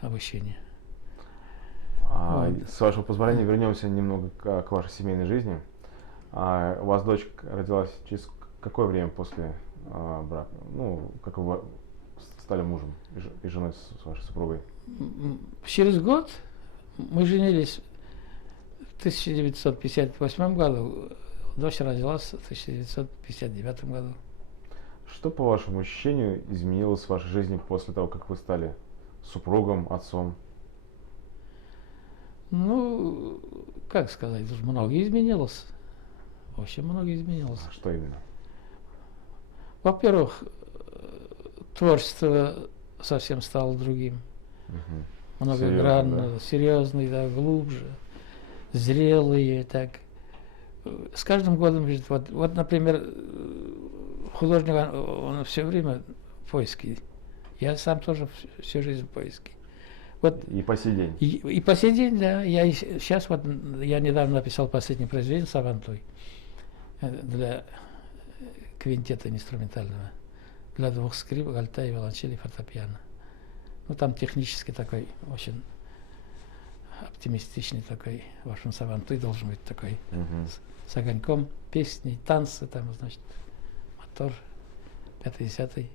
обучение. Вот. С вашего позволения вернемся немного к вашей семейной жизни. У вас дочь родилась через какое время после брака? Ну, как вы стали мужем и женой с вашей супругой? Через год мы женились в 1958 году, дочь родилась в 1959 году. Что, по вашему ощущению, изменилось в вашей жизни после того, как вы стали супругом, отцом? Ну, как сказать, тут много изменилось. Очень много изменилось. А что именно? Во-первых, творчество совсем стало другим. Угу. Многогранно, серьезный, да, глубже, зрелые, так. С каждым годом, вот, например, художник, он все время в поиске. Я сам тоже всю жизнь в поиске. Вот, и по сей день? И по сей день, да. Я сейчас, вот, я недавно написал последнее произведение «Савантой» для квинтета инструментального, для 2 скрипок, альта и виолончели, фортепиано. Ну, там технически такой, очень оптимистичный такой, в общем, «Савантой» должен быть такой, с огоньком, песни, танцы, там, значит, мотор, 5-10.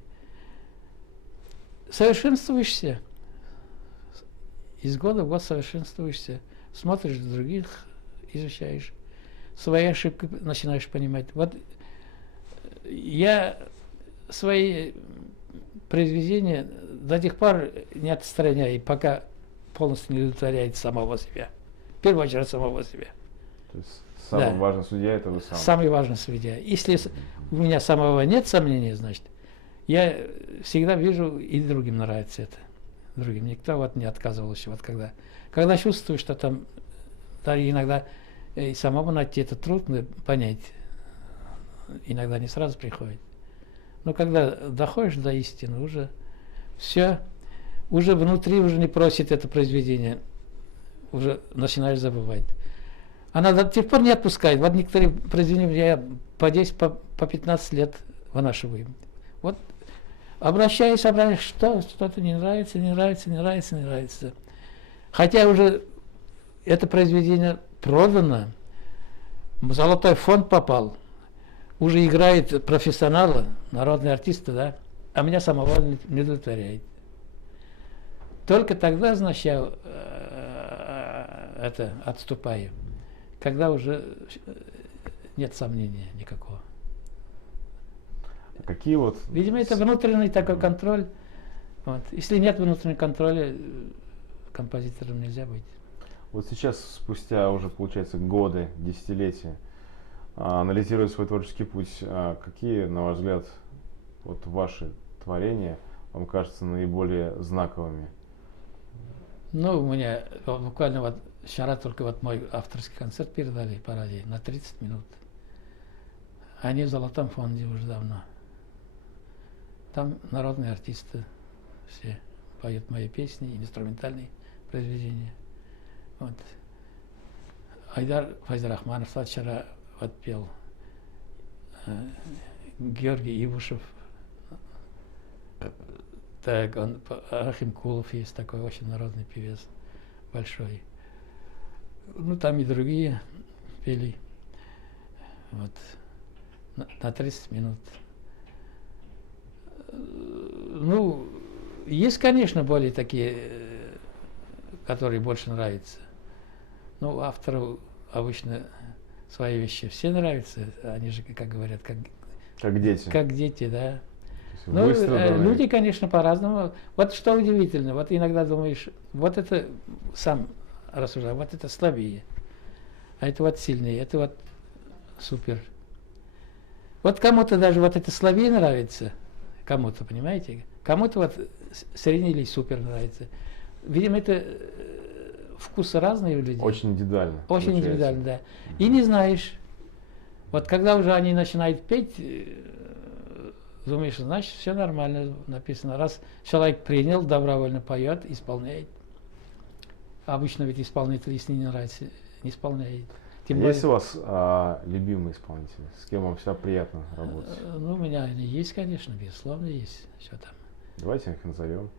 Совершенствуешься. Из года в год совершенствуешься. Смотришь других, изучаешь. Свои ошибки начинаешь понимать. Вот я свои произведения до тех пор не отстраняю, пока полностью не удовлетворяет самого себя. В первую очередь самого себя. То есть самый важный судья — это вы сам? Самый важный судья. Если у меня самого нет сомнений, значит, я всегда вижу, и другим нравится это. Другим. Никто вот не отказывал еще. Вот когда чувствуешь, что там, да, иногда и самому найти это трудно понять. Иногда не сразу приходит. Но когда доходишь до истины, уже все, уже внутри уже не просит это произведение, уже начинаешь забывать. Она до тех пор не отпускает. Вот некоторые произведения я по 10, по 15 лет вынашиваю. Вот обращаюсь, что-то не нравится. Хотя уже это произведение продано, в золотой фонд попал, уже играет профессионалы, народные артисты, да, а меня самого не удовлетворяет. Только тогда, значит, я отступаю, когда уже нет сомнения никакого. Какие вот... Видимо, это внутренний такой контроль. Вот. Если нет внутреннего контроля, композитором нельзя быть. Вот сейчас, спустя уже, получается, годы, десятилетия, анализируя свой творческий путь, какие, на ваш взгляд, вот ваши творения вам кажутся наиболее знаковыми? Ну, у меня буквально вот вчера только вот мой авторский концерт передали по радио на 30 минут. Они в золотом фонде уже давно. Там народные артисты все поют мои песни, инструментальные произведения. Вот. Айдар Файзрахманов вчера вот пел, Георгий Ивушев, так, Рахим Кулов есть такой очень народный певец, большой. Ну, там и другие пели. Вот. На 30 минут. Ну, есть, конечно, более такие, которые больше нравятся. Ну, автору обычно свои вещи все нравятся. Они же, как говорят, как дети. Как дети, да. Ну, люди, конечно, по-разному. Вот что удивительно, вот иногда думаешь, вот это сам рассуждаю, вот это слабее, а это вот сильнее, это вот супер. Вот кому-то даже вот это слабее нравится, кому-то, понимаете? Кому-то вот средний или супер нравится. Видимо, это вкусы разные у людей. Очень индивидуально. Очень индивидуально, да. И не знаешь. Вот когда уже они начинают петь, думаешь, значит, все нормально написано. Раз человек принял, добровольно поет, исполняет. Обычно ведь исполнитель, если не нравится, не исполняет. Тем Есть у более, вас любимые исполнители, с кем вам всегда приятно работать? ну, у меня они есть, конечно, безусловно, есть. Что там? Давайте их назовем.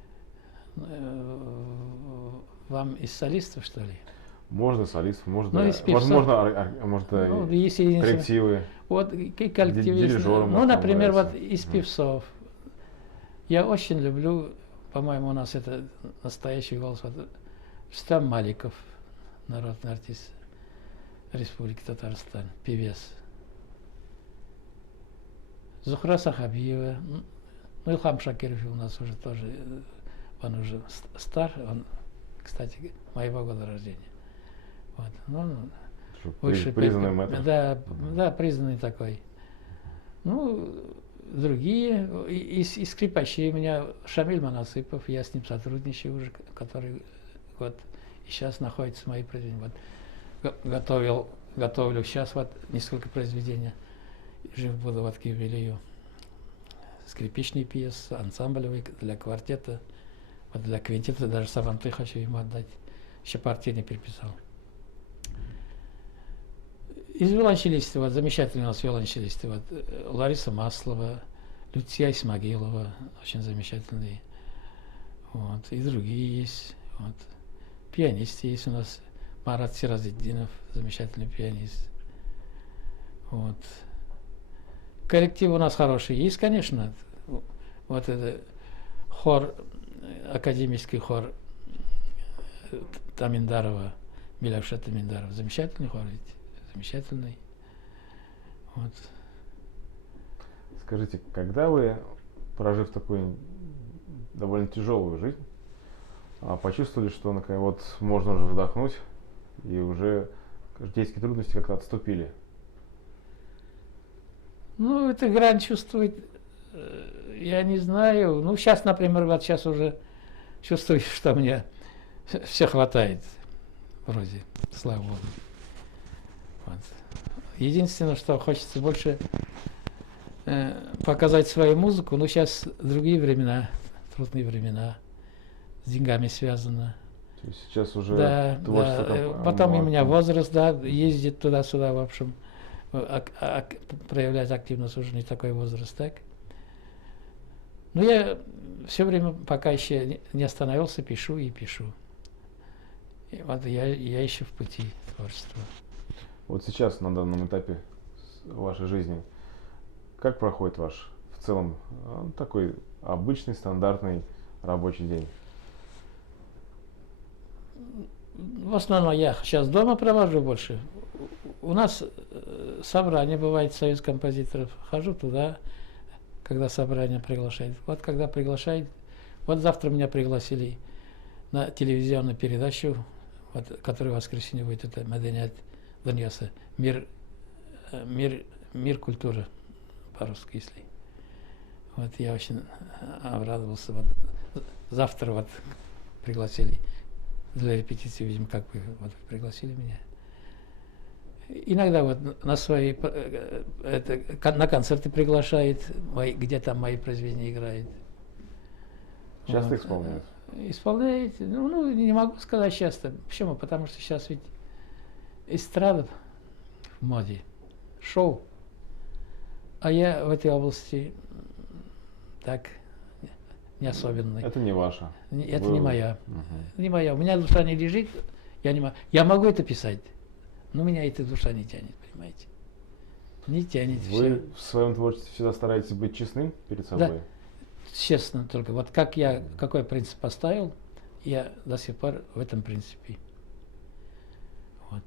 Вам из солистов, что ли? Можно солистов, можно, Ну, из певцов. возможно, может, Ну, есть единственное. коллективы. Вот коллектив есть. Дирижеры, Ну, может, вам например, вот нравятся. из Мгм. певцов. Я очень люблю, по-моему, у нас это настоящий голос. Вот, Рустам Маликов, народный артист Республики Татарстан, певец. Зухра Сахабиева. Ну, Илхам Шакиров у нас уже тоже, он уже стар, он, кстати, моего года рождения. Вот. Ну, Что, высший признанный мэтр. Да, Мгм. да, признанный такой. Ну, другие, и скрипачи у меня Шамиль Манасыпов, я с ним сотрудничаю уже который год, и сейчас находится в моей произведении. Вот, готовлю сейчас вот несколько произведений, жив буду вот к юбилею. Скрипичный пьес, ансамблевый для квартета, вот для квинтета, даже саванты хочу ему отдать, еще партии не переписал. Из виолончелисты, вот замечательные у нас виолончелисты, вот Лариса Маслова, Люция Исмагилова, очень замечательные, вот, и другие есть, вот. Пианисты есть у нас, Марат Сиразетдинов, замечательный пианист, вот. Коллектив у нас хороший есть, конечно, вот это хор, академический хор Таминдарова, Милявша Таминдарова, замечательный хор ведь. Замечательный. Вот. Скажите, когда вы, прожив такую довольно тяжелую жизнь, почувствовали, что вот можно уже вдохнуть и уже житейские трудности как-то отступили? Ну, эта грань чувствует, я не знаю. Ну, сейчас, например, вот сейчас уже чувствую, что мне все хватает. Вроде, слава богу. Вот. Единственное, что хочется больше показать свою музыку, но сейчас другие времена, трудные времена, с деньгами связано. То есть сейчас уже Да, творчество да. Потом у меня возраст, да, ездит туда-сюда, в общем, проявлять активность уже не такой возраст, так? Но я все время, пока еще не остановился, пишу и пишу. И вот я еще в пути творчества. Вот сейчас, на данном этапе вашей жизни, как проходит ваш в целом такой обычный, стандартный рабочий день? В основном я сейчас дома провожу больше. У нас собрание бывает, союз композиторов. Хожу туда, когда собрание приглашает. Вот когда приглашает, вот завтра меня пригласили на телевизионную передачу, вот, которая в воскресенье будет, это Маданият Даньяса, мир культуры, по-русски, если. Вот я очень обрадовался. Вот, завтра вот пригласили для репетиции, видимо, как бы вот пригласили меня. Иногда вот на свои на концерты приглашает, где там мои произведения играет. Часто Вот. исполняют? Исполняет, ну, не могу сказать часто. Почему? Потому что сейчас ведь эстрада в моде, шоу. А я в этой области так не особенный. Это не ваше. Это Вы- не моя. Мгм. Не моя. У меня душа не лежит, я могу это писать, но меня эта душа не тянет, понимаете? Не тянет. Вы в своем творчестве всегда стараетесь быть честным перед собой? Честно только. Вот как я, какой принцип поставил, я до сих пор в этом принципе. Вот.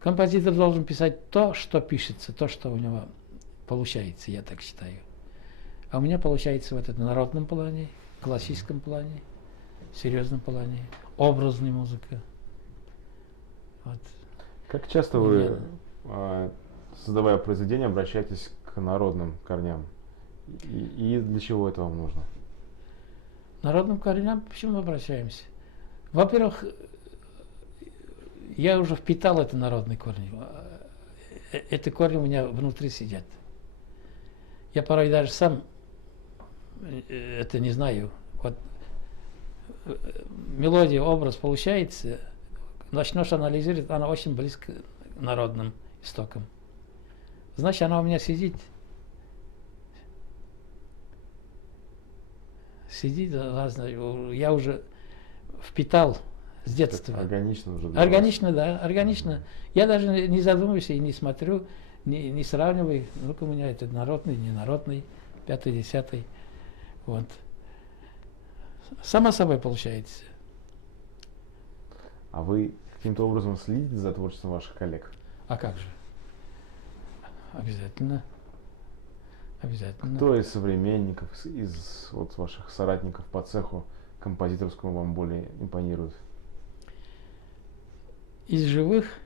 Композитор должен писать то, что пишется, то, что у него получается, я так считаю. А у меня получается в этом народном плане, классическом плане, серьезном плане, образная музыка. Вот. Как часто вы, создавая произведения, обращаетесь к народным корням? И для чего это вам нужно? Народным корням почему обращаемся? Во-первых, я уже впитал это народные корни. эти корни у меня внутри сидят. Я порой даже сам это не знаю. Вот мелодия, образ получается, начнешь анализировать, она очень близко к народным истокам. Значит, она у меня сидит. Сидит, я уже впитал с детства. Это органично уже. Для Органично, да, органично. Я даже не задумываюсь и не смотрю, не сравниваю. Ну-ка у меня это народный, ненародный, 5-й, 10-й. Вот. Само собой получается. А вы каким-то образом следите за творчеством ваших коллег? А как же? Обязательно. Обязательно. Кто из современников, из вот ваших соратников по цеху композиторскому вам более импонирует? Из живых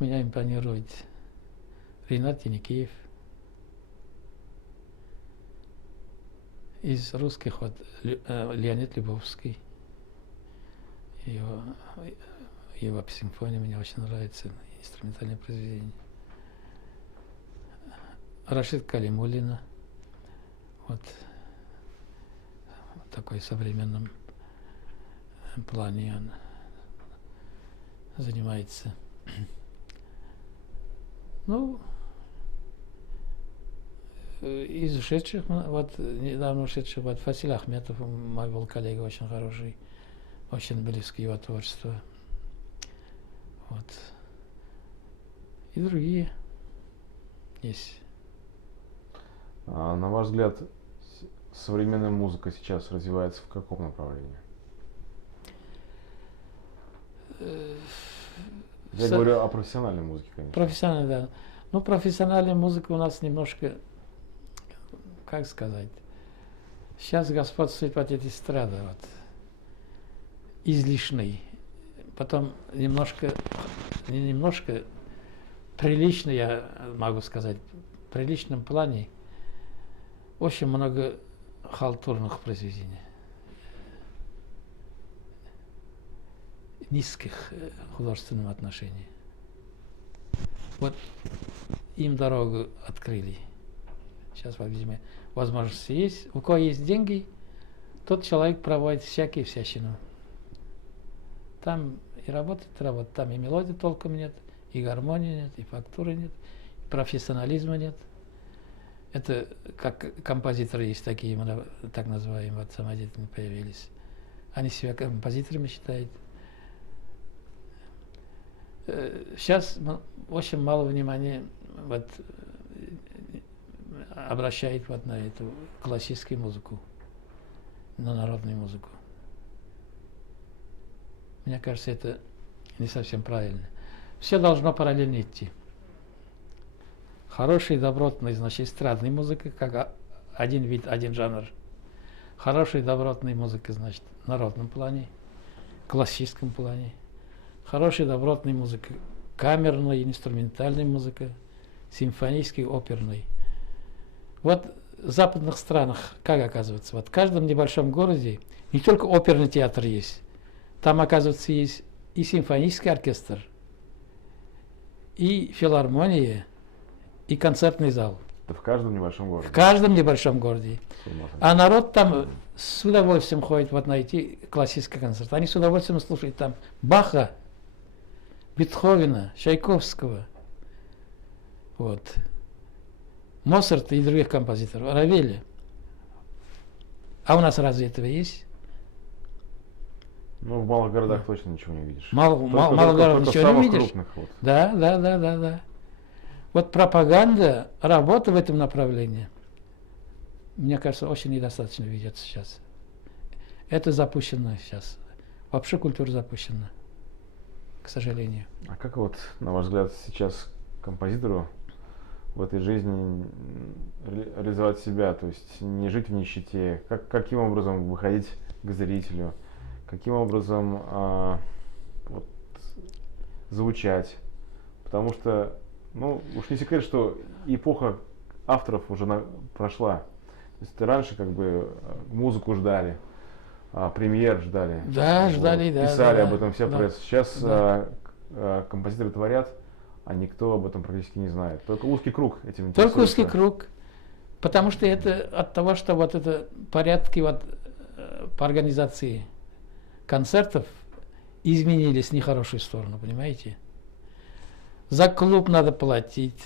меня импонирует Ринат Еникеев. Из русских вот Леонид Лебовский. Его симфония мне очень нравится, инструментальное произведение. Рашид Калимуллина. Вот в такой современном плане он занимается. Ну, из ушедших, вот недавно ушедший, вот Фасиль Ахметов, мой был коллега, очень хороший, очень близкий его творчество. Вот. И другие есть. А на ваш взгляд, современная музыка сейчас развивается в каком направлении? Я говорю о профессиональной музыке, конечно. Профессиональная, да. Ну, профессиональная музыка у нас немножко, как сказать, сейчас господствует вот эта эстрада, вот, излишний. Потом немножко прилично, я могу сказать, в приличном плане очень много халтурных произведений. Низких художественном отношении. Вот им дорогу открыли. Сейчас, видимо, возможности есть. У кого есть деньги, тот человек проводит всякие всячину. Там и работает, там и мелодии толком нет, и гармонии нет, и фактуры нет, и профессионализма нет. Это как композиторы есть такие, так называемые, вот самодеятельные появились. Они себя композиторами считают. Сейчас очень мало внимания вот, обращает вот на эту классическую музыку, на народную музыку. Мне кажется, это не совсем правильно. Все должно параллельно идти. Хороший, добротный, значит, эстрадная музыка, как один вид, один жанр. Хорошая, добротная музыка, значит, в народном плане, классическом плане. Хорошая, добротная музыка, камерная, инструментальная музыка, симфонический, оперный. Вот в западных странах, как оказывается, вот в каждом небольшом городе не только оперный театр есть, там, оказывается, есть и симфонический оркестр, и филармония, и концертный зал. Это в каждом небольшом городе? В каждом небольшом городе. А народ там с удовольствием ходит вот на эти классические концерты. Они с удовольствием слушают там Баха, Бетховена, Чайковского, вот, Моцарта и других композиторов, Равеля. А у нас разве этого есть? Ну, в малых городах точно ничего не увидишь. Мало городов ничего не увидишь. Крупных, вот. Да. Вот пропаганда, работа в этом направлении, мне кажется, очень недостаточно ведется сейчас. Это запущено сейчас. Вообще культура запущена, к сожалению. А как вот, на ваш взгляд, сейчас композитору в этой жизни реализовать себя, то есть не жить в нищете, каким образом выходить к зрителю, каким образом вот, звучать, потому что, ну, уж не секрет, что эпоха авторов уже прошла. То есть раньше как бы музыку ждали, премьер ждали. Да, вот, ждали, да. Писали да, об этом вся да, пресса. Сейчас композиторы творят, а никто об этом практически не знает. Только узкий круг этим Только узкий интересуется. круг. Потому что это от того, что вот это порядки вот, по организации концертов изменились в нехорошую сторону, понимаете? За клуб надо платить,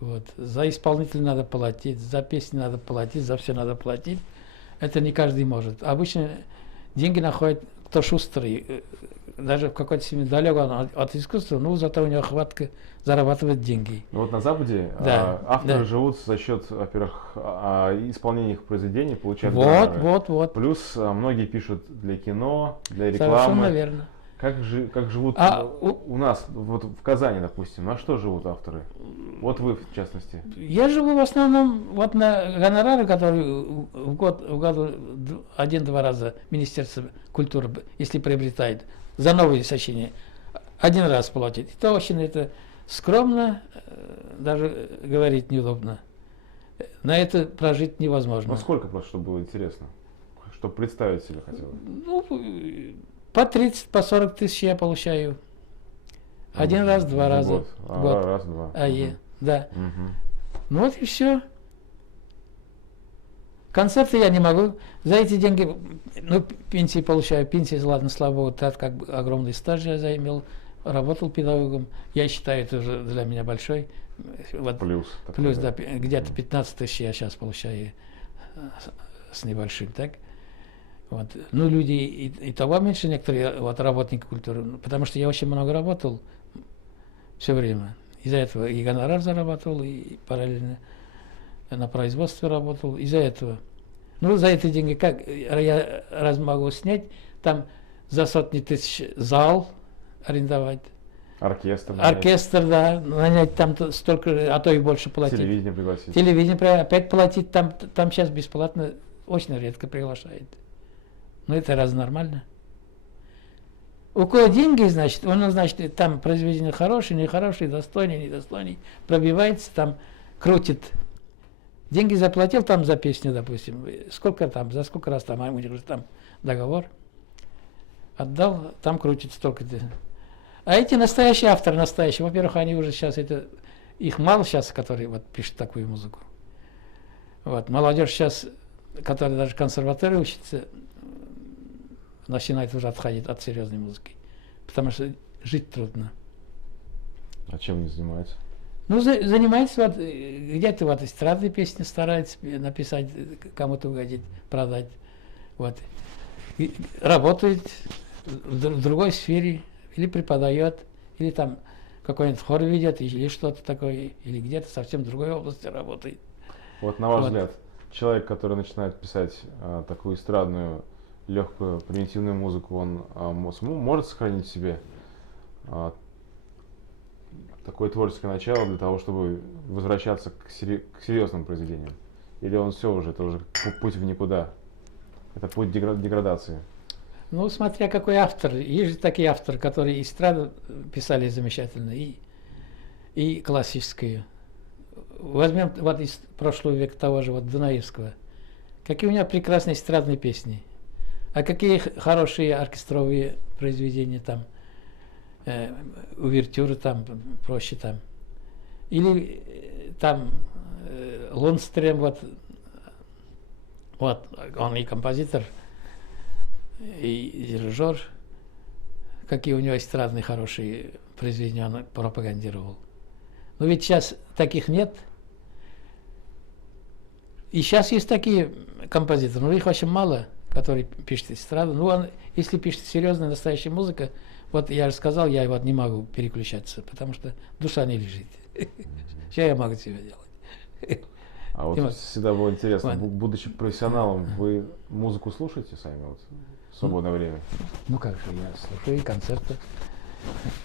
вот, за исполнителя надо платить, за песни надо платить, за все надо платить. Это не каждый может. Обычно деньги находит кто шустрый, даже в какой-то семье далеко от искусства, ну зато у него хватка зарабатывать деньги. Ну вот на Западе Да, авторы да. живут за счет, во-первых, исполнения их произведений, получают Вот, гонорары. вот. Плюс многие пишут для кино, для Совершенно рекламы. верно. Как живут у нас, вот в Казани, допустим, на что живут авторы? Вот вы, в частности. Я живу в основном вот на гонорары, которые в году один-два раза Министерство культуры, если приобретает, за новые сочинения, один раз платит. Это очень это скромно, даже говорить неудобно. На это прожить невозможно. Ну сколько просто, чтобы было интересно? Чтобы представить себе хотелось. Ну, по 30, по 40 тысяч я получаю. Один раз, два раза. Год. Год. Раз-два. Да. Мгм. Ну вот и все. Концерты я не могу. За эти деньги, ну, пенсии получаю. Пенсии, ладно, слава богу, так как бы огромный стаж я заимел. Работал педагогом. Я считаю, это уже для меня большой. Вот, Плюс. плюс да, где-то 15 тысяч я сейчас получаю с небольшим, так? Вот. Ну, люди и того меньше, некоторые вот, работники культуры, потому что я очень много работал все время. Из-за этого и гонорар зарабатывал, и параллельно на производстве работал. Из-за этого. Ну, за эти деньги как я раз могу снять, там за сотни тысяч зал арендовать. Оркестр. Оркестр, да, нанять там столько, а то и больше платить. Телевидение пригласить. Телевидение опять платить, там сейчас бесплатно очень редко приглашает. Ну это разве нормально? У кого деньги, значит, он, значит, там произведение хорошее, нехорошее, достойный, недостойный, пробивается, там крутит. Деньги заплатил там за песню, допустим, сколько там, за сколько раз там, у них же там договор. Отдал, там крутит столько-то. А эти настоящие авторы, во-первых, они уже сейчас, их мало сейчас, которые вот пишут такую музыку. Вот, молодежь сейчас, которая даже в консерватории учится, начинает уже отходить от серьезной музыки, потому что жить трудно. А чем они занимаются? Ну, занимается вот, где-то вот эстрадные песни старается написать, кому-то угодить, продать. Вот. И работает в другой сфере, или преподает, или там какой-нибудь хор ведет, или что-то такое, или где-то совсем в другой области работает. Вот на ваш Вот. взгляд, человек, который начинает писать такую эстрадную, легкую, примитивную музыку, он может сохранить в себе такое творческое начало для того, чтобы возвращаться к серьезным произведениям? Или он все уже, это уже путь в никуда? Это путь деградации? Ну, смотря какой автор. Есть же такие авторы, которые эстраду писали замечательно, и классическую. Возьмем вот из прошлого века того же вот Дунаевского. Какие у него прекрасные эстрадные песни. А какие хорошие оркестровые произведения там. Увертюры там, проще там. Или там Лундстрем, вот он и композитор, и дирижер, какие у него эстрадные хорошие произведения он пропагандировал. Но ведь сейчас таких нет. И сейчас есть такие композиторы, но их очень мало, которые пишут эстраду. Ну, если пишет серьезная настоящая музыка, вот я же сказал, я вот не могу переключаться, потому что душа не лежит. Что я могу себе делать? А вот всегда было интересно, Вот. будучи профессионалом, вы музыку слушаете сами вот в свободное время? Ну как же, я слушаю и концерты.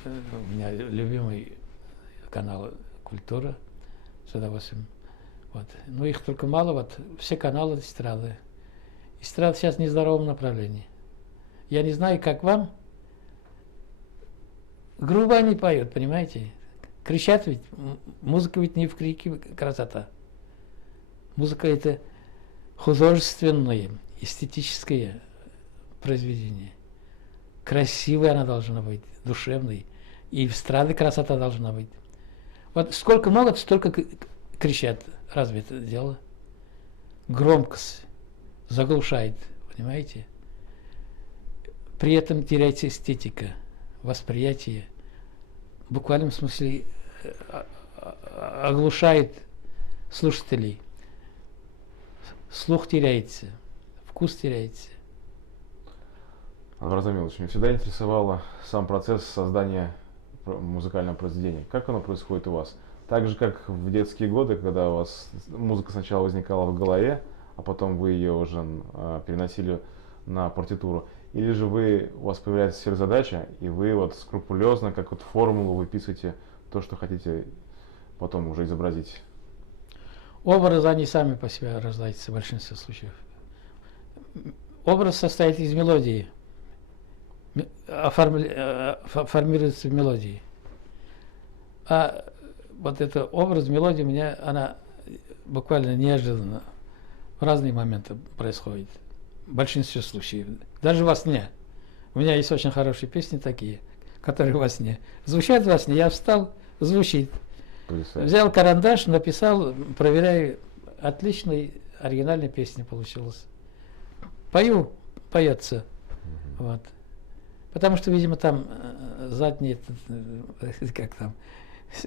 У меня любимый канал «Культура» с удовольствием. Вот. Ну их только мало, вот все каналы эстрады. Эстрада сейчас в нездоровом направлении. Я не знаю, как вам. Грубо они поют, понимаете? Кричат ведь. Музыка ведь не в крике красота. Музыка это художественное, эстетическое произведение. Красивой она должна быть, душевной. И в эстраде красота должна быть. Вот сколько могут, столько кричат. Разве это дело? Громкость заглушает, понимаете? При этом теряется эстетика, восприятие. В буквальном смысле оглушает слушателей. Слух теряется, вкус теряется. Анвар Замилович, меня всегда интересовал сам процесс создания музыкального произведения. Как оно происходит у вас? Так же, как в детские годы, когда у вас музыка сначала возникала в голове, а потом вы ее уже переносили на партитуру. Или же у вас появляется сверхзадача, и вы вот скрупулезно, как вот формулу, выписываете то, что хотите потом уже изобразить? Образы, они сами по себе рождаются в большинстве случаев. Образ состоит из мелодии, формируется в мелодии. А вот этот образ, мелодия у меня, она буквально неожиданно в разные моменты происходит. В большинстве случаев. Даже во сне. У меня есть очень хорошие песни такие, которые во сне. Звучат во сне, я встал, звучит. Взял карандаш, написал, проверяю, отличная оригинальная песня получилась. Пою, поется. Вот. Потому что, видимо, там задний, как там,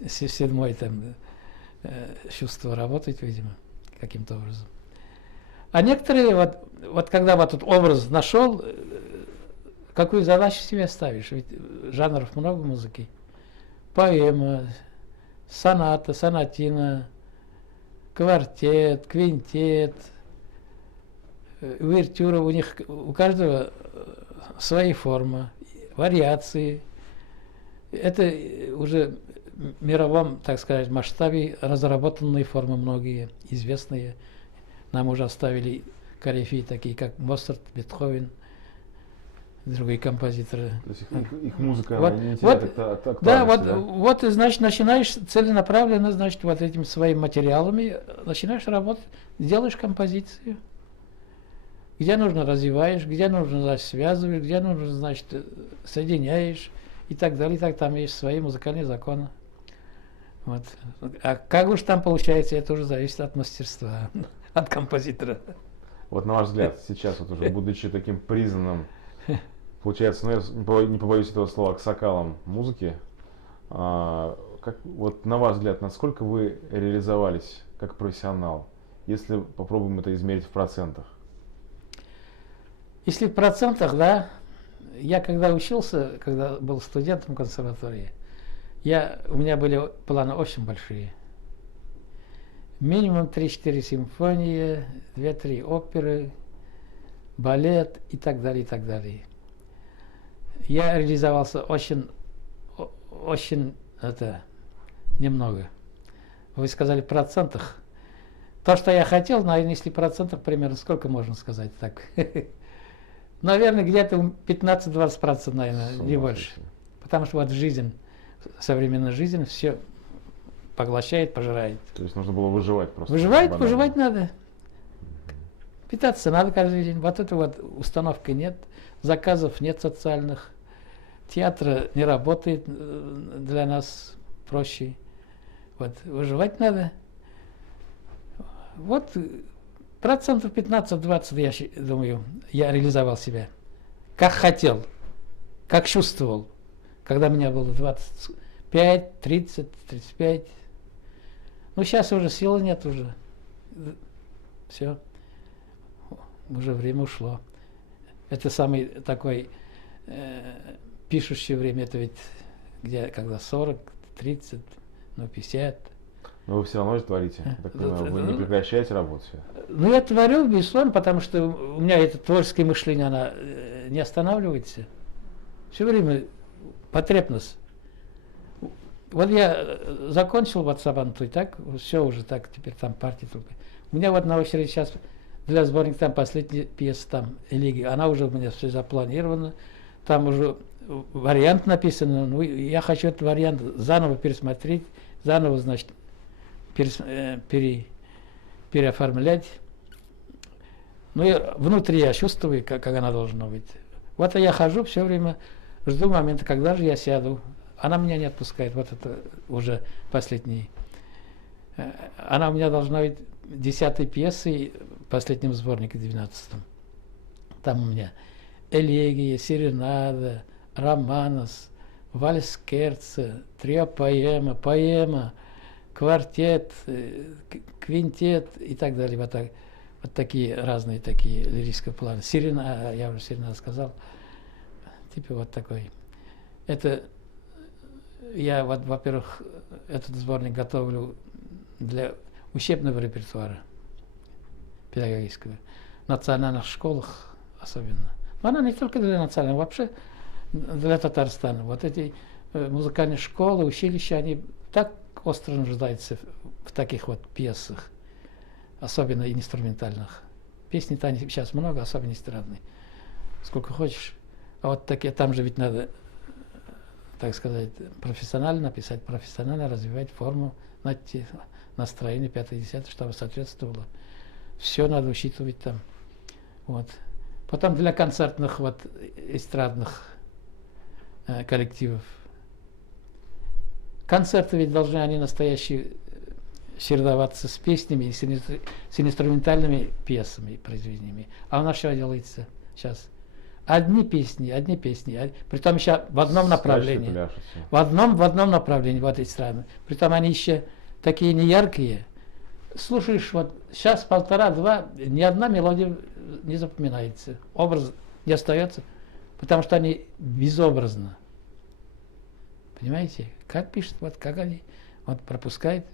седьмой там чувство работает, видимо, каким-то образом. А некоторые, вот когда вот этот образ нашел, какую задачу себе ставишь? Ведь жанров много музыки. Поэма, соната, сонатина, квартет, квинтет, увертюра. У них, у каждого свои формы, вариации. Это уже в мировом, так сказать, масштабе разработанные формы многие, известные. Нам уже оставили корифеи, такие как Моцарт, Бетховен, другие композиторы. То есть их музыка вот, не теряет актуальности, да, вот и, значит, начинаешь целенаправленно, значит, вот этими своими материалами, начинаешь работать, делаешь композицию. Где нужно развиваешь, где нужно, значит, связываешь, где нужно, значит, соединяешь и так далее. И так там есть свои музыкальные законы. Вот. А как уж там получается, это уже зависит от мастерства, от композитора. Вот на ваш взгляд, сейчас вот уже будучи таким признанным, получается, ну я не побоюсь этого слова, аксакалом музыки, вот на ваш взгляд, насколько вы реализовались как профессионал, если попробуем это измерить в процентах? Если в процентах, да, я когда учился, когда был студентом консерватории, у меня были планы очень большие. Минимум 3-4 симфонии, 2-3 оперы, балет и так далее, и так далее. Я реализовался очень немного. Вы сказали в процентах. То, что я хотел, наверное, если в процентах примерно, сколько можно сказать так? Наверное, где-то 15-20%, наверное, не больше. Потому что вот жизнь, современная жизнь, все поглощает, пожирает. То есть нужно было выживать просто. Выживать надо. Питаться надо каждый день. Вот этой вот установки нет, заказов нет социальных. Театр не работает для нас проще. Вот, выживать надо. Вот процентов 15-20, я думаю, я реализовал себя. Как хотел, как чувствовал, когда меня было 25, 30, 35. Ну, сейчас уже силы нет уже. Все. Уже время ушло. Это самый такой пишущее время, это ведь когда 40, 30, ну, 50. Но вы все равно творите. Так понимаю, вы не прекращаете работать? Ну, я творю, безусловно, потому что у меня это творческое мышление, оно не останавливается. Все время потребность. Вот я закончил вот Сабанту, и так, все уже так, теперь там партия только. У меня вот на очереди сейчас для сборника там последняя пьеса, там, Элиги, она уже у меня все запланирована, там уже вариант написан, ну, я хочу этот вариант заново пересмотреть, заново, значит, переоформлять. Ну, внутри я чувствую, как она должна быть. Вот я хожу все время, жду момента, когда же я сяду она меня не отпускает, вот это уже последний. Она у меня должна быть 10-й пьесой в последнем сборнике, 12-м. Там у меня элегия, серенада, романс, вальс-скерцо, трио поэма, поэма, квартет, квинтет и так далее. Вот такие разные такие лирические планы. Серенада, я уже серенада сказал. Типа вот такой. Это я, вот, во-первых, этот сборник готовлю для учебного репертуара педагогического. В национальных школах особенно. Но она не только для национальных, вообще для Татарстана. Вот эти музыкальные школы, училища, они так остро нуждаются в таких вот пьесах, особенно инструментальных. Песни-то сейчас много, особенно эстрадные. Сколько хочешь. А вот такие, там же ведь надо, так сказать, профессионально писать, профессионально развивать форму, найти настроение 5-10, чтобы соответствовало. Все надо учитывать там. Вот. Потом для концертных вот эстрадных коллективов. Концерты ведь должны они настоящие чередоваться с песнями, с инструментальными пьесами, произведениями. А у нас что делается сейчас? Одни песни, притом еще в одном направлении. В одном направлении, вот эти страны. Притом они еще такие неяркие. Слушаешь, вот сейчас 1,5-2, ни одна мелодия не запоминается. Образ не остается, потому что они безобразны. Понимаете? Как пишут, вот как они вот пропускают.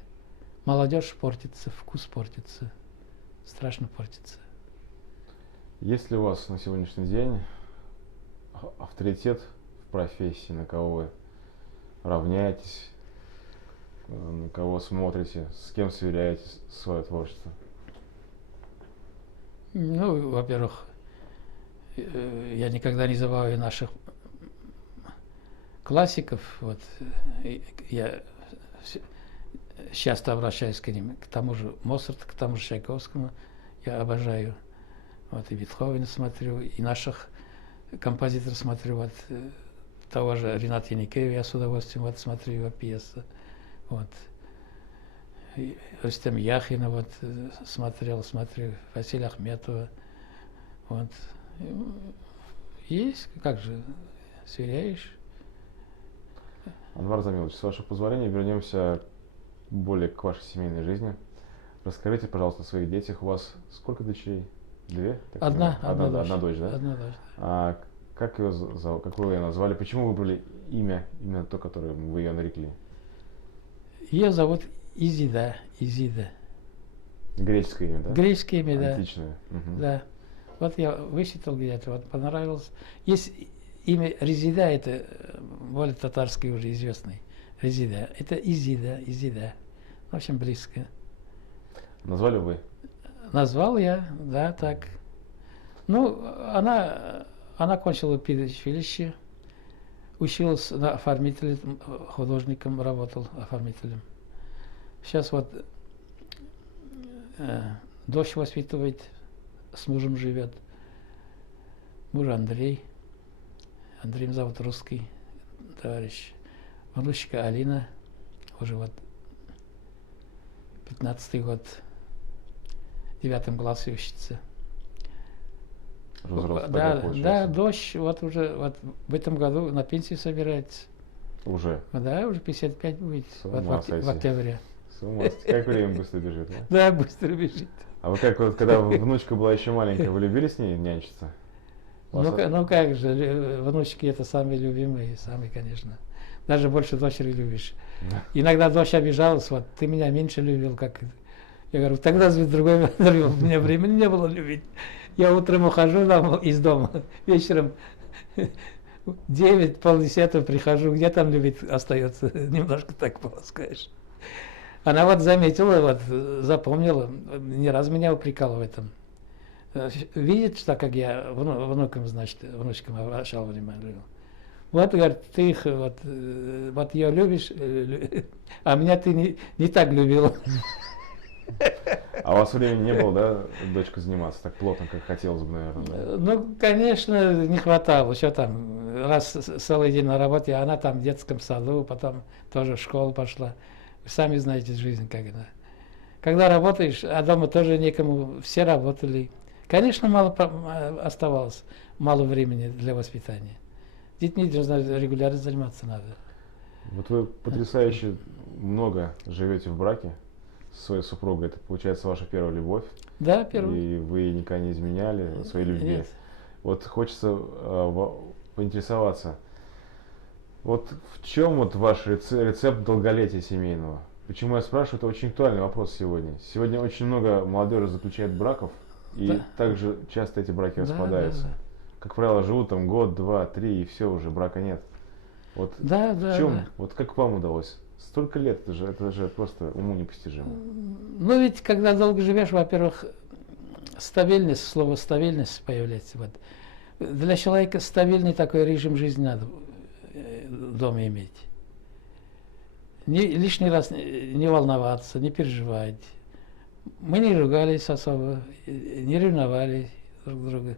Молодежь портится, вкус портится. Страшно портится. Есть ли у вас на сегодняшний день авторитет в профессии, на кого вы равняетесь, на кого смотрите, с кем сверяете свое творчество? Ну, во-первых, я никогда не забываю наших классиков. Вот, я часто обращаюсь к ним, к тому же Моцарту, к тому же Чайковскому. Я обожаю. Вот и Бетховена смотрю, и наших композиторов смотрю, вот того же Рената Яникеева я с удовольствием вот смотрю его пьесы. Вот. И Рустем Яхина вот смотрю, Василия Ахметова. Вот. Есть, как же, сверяешь. Анвар Замилович, с вашего позволения вернемся более к вашей семейной жизни. Расскажите, пожалуйста, о своих детях. У вас сколько дочерей? Две? Одна дочь, да? Одна дочь. А как вы ее назвали? Почему вы выбрали имя, именно то, которое вы ее нарекли? Ее зовут Изида. Греческое имя, да? Греческое имя, да. Античное. Угу. Да. Вот я высчитал где-то, вот понравилось. Есть имя Резида, это более татарский уже известный. Резида. Это Изида. В общем, близко. Назвали вы? Назвал я, да, так. Ну, она кончила педучилище, училась на оформителе, художником работал, оформителем. Сейчас вот дочь воспитывает, с мужем живет. Муж Андрей. Андреем зовут русский товарищ. Внучка Алина, уже вот 15-й год, в 9 классе учится. Да, дочь вот уже вот в этом году на пенсию собирается. Уже? Да, уже 55 будет вот в октябре. С ума сойти. Как время быстро бежит, да? Да, быстро бежит. А вы как, вот, когда внучка была еще маленькая, вы любили с ней нянчиться? Ну как же, внучки это самые любимые, самые, конечно. Даже больше дочери любишь. Иногда дочь обижалась, вот, ты меня меньше любил, как... Я говорю, тогда другой любил, у меня времени не было любить. Я утром ухожу из дома, вечером 9, полдесятого прихожу, где там любить остается, немножко так полоскаешь. Она вот заметила, вот запомнила, не раз меня упрекала в этом. Видит, что как я внукам, значит, внучкам обращал внимание. Вот, говорит, ты их, вот ее любишь, а меня ты не так любила. А у вас времени не было, да, дочка, заниматься так плотно, как хотелось бы, наверное? Да? Ну, конечно, не хватало. Что там, раз целый день на работе, а она там в детском саду, потом тоже в школу пошла. Вы сами знаете жизнь, как это. Когда работаешь, а дома тоже некому, все работали. Конечно, мало оставалось, мало времени для воспитания. Детьми нужно регулярно заниматься надо. Вот вы потрясающе много живете в браке со своей супругой. Это, получается, ваша первая любовь. Да, первый. И вы никогда не изменяли своей любви. Нет. Вот хочется поинтересоваться. Вот в чем вот ваш рецепт долголетия семейного? Почему я спрашиваю? Это очень актуальный вопрос сегодня. Сегодня очень много молодежи заключает браков, и Да. также часто эти браки Да, распадаются. да. Как правило, живут там год, два, три, и все, уже брака нет. Вот Да, в да, чем, да. вот как вам удалось? Столько лет, это же просто уму непостижимо. Ну ведь когда долго живешь, во-первых, стабильность, слово стабильность появляется. Вот. Для человека стабильный такой режим жизни надо дома иметь. Лишний раз не волноваться, не переживать. Мы не ругались особо, не ревновали друг друга.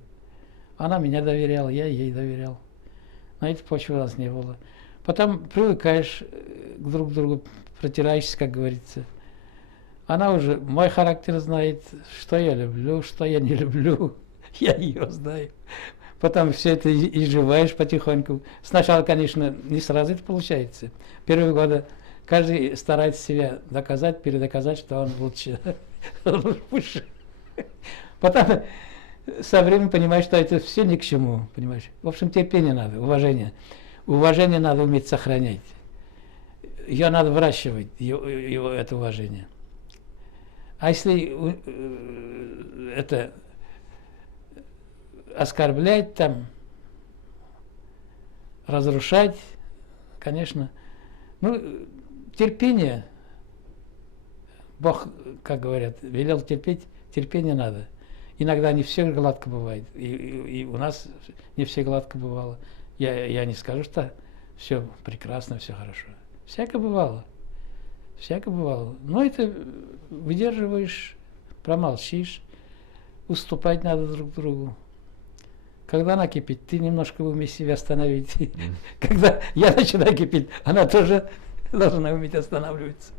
Она меня доверяла, я ей доверял. На этой почве у нас не было. Потом привыкаешь к друг другу, протираешься, как говорится. Она уже мой характер знает, что я люблю, что я не люблю. Я ее знаю. Потом все это изживаешь потихоньку. Сначала, конечно, не сразу это получается. Первые годы каждый старается себя доказать, передоказать, что он лучше, выше. Потом со временем понимаешь, что это все ни к чему, понимаешь. В общем, терпение надо, уважение. Уважение надо уметь сохранять. Ее надо выращивать, это уважение. А если это оскорблять, там, разрушать, конечно, ну, терпение, Бог, как говорят, велел терпеть, терпение надо. Иногда не все гладко бывает, и у нас не все гладко бывало. Я не скажу, что все прекрасно, все хорошо. Всяко бывало. Всяко бывало. Но это выдерживаешь, промолчишь, уступать надо друг другу. Когда она кипит, ты немножко уметь себя остановить. Когда я начинаю кипеть, она тоже должна уметь останавливаться.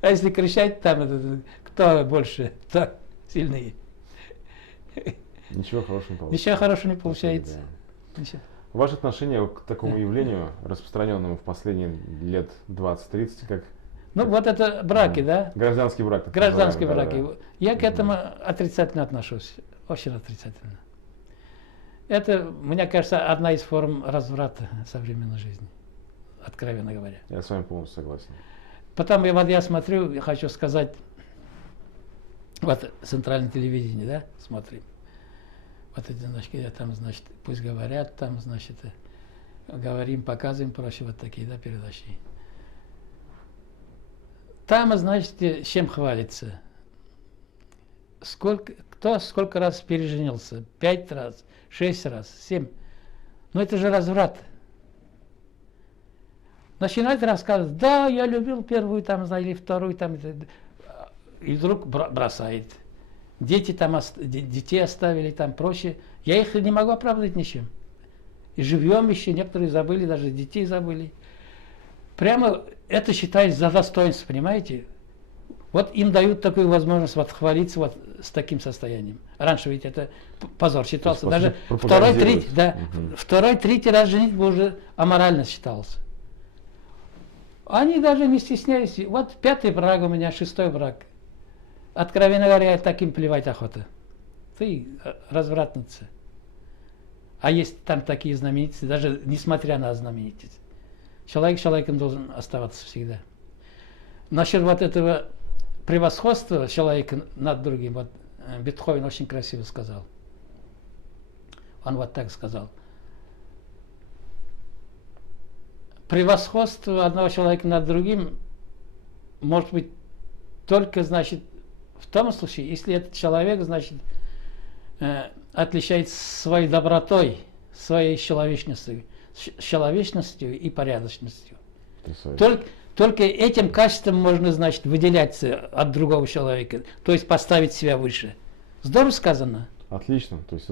А если кричать, там кто больше, кто сильнее. Ничего хорошего не получается. Ничего хорошего не получается. Ничего. Ваше отношение к такому явлению, распространенному в последние лет 20-30, как Ну вот это браки, да? гражданский брак. так Гражданские называемый, браки. Я к этому отрицательно отношусь. Очень отрицательно. Это, мне кажется, одна из форм разврата современной жизни. Откровенно говоря. да. Я с вами полностью согласен. Потом я смотрю, я хочу сказать, вот центральное телевидение, да, смотрим. Вот эти, значит, там, значит, пусть говорят, там, значит, говорим, показываем, прочее, вот такие, да, передачи. Там, значит, чем хвалится? Кто сколько раз переженился? 5 раз, 6 раз, 7. Но это же разврат. Начинает рассказывать, да, я любил первую, там, или вторую, там, и вдруг бросает. Дети там, детей оставили, там, прочее. Я их не могу оправдать ничем. И живем еще, некоторые забыли, даже детей забыли. Прямо это считается за достоинство, понимаете? Вот им дают такую возможность вот хвалиться вот с таким состоянием. Раньше ведь это позор считался. Даже второй, третий раз женитьба уже аморально считался. Они даже не стесняются. Вот 5-й брак у меня, 6-й брак. Откровенно говоря, таким плевать охота. Ты развратница. А есть там такие знаменитости, даже несмотря на знаменитость. Человек человеком должен оставаться всегда. Насчет вот этого превосходства человека над другим, вот Бетховен очень красиво сказал. Он вот так сказал. Превосходство одного человека над другим может быть только, значит, в том случае, если этот человек, значит, отличается своей добротой, своей человечностью и порядочностью. Только этим качеством можно, значит, выделяться от другого человека, то есть поставить себя выше. Здорово сказано. Отлично. То есть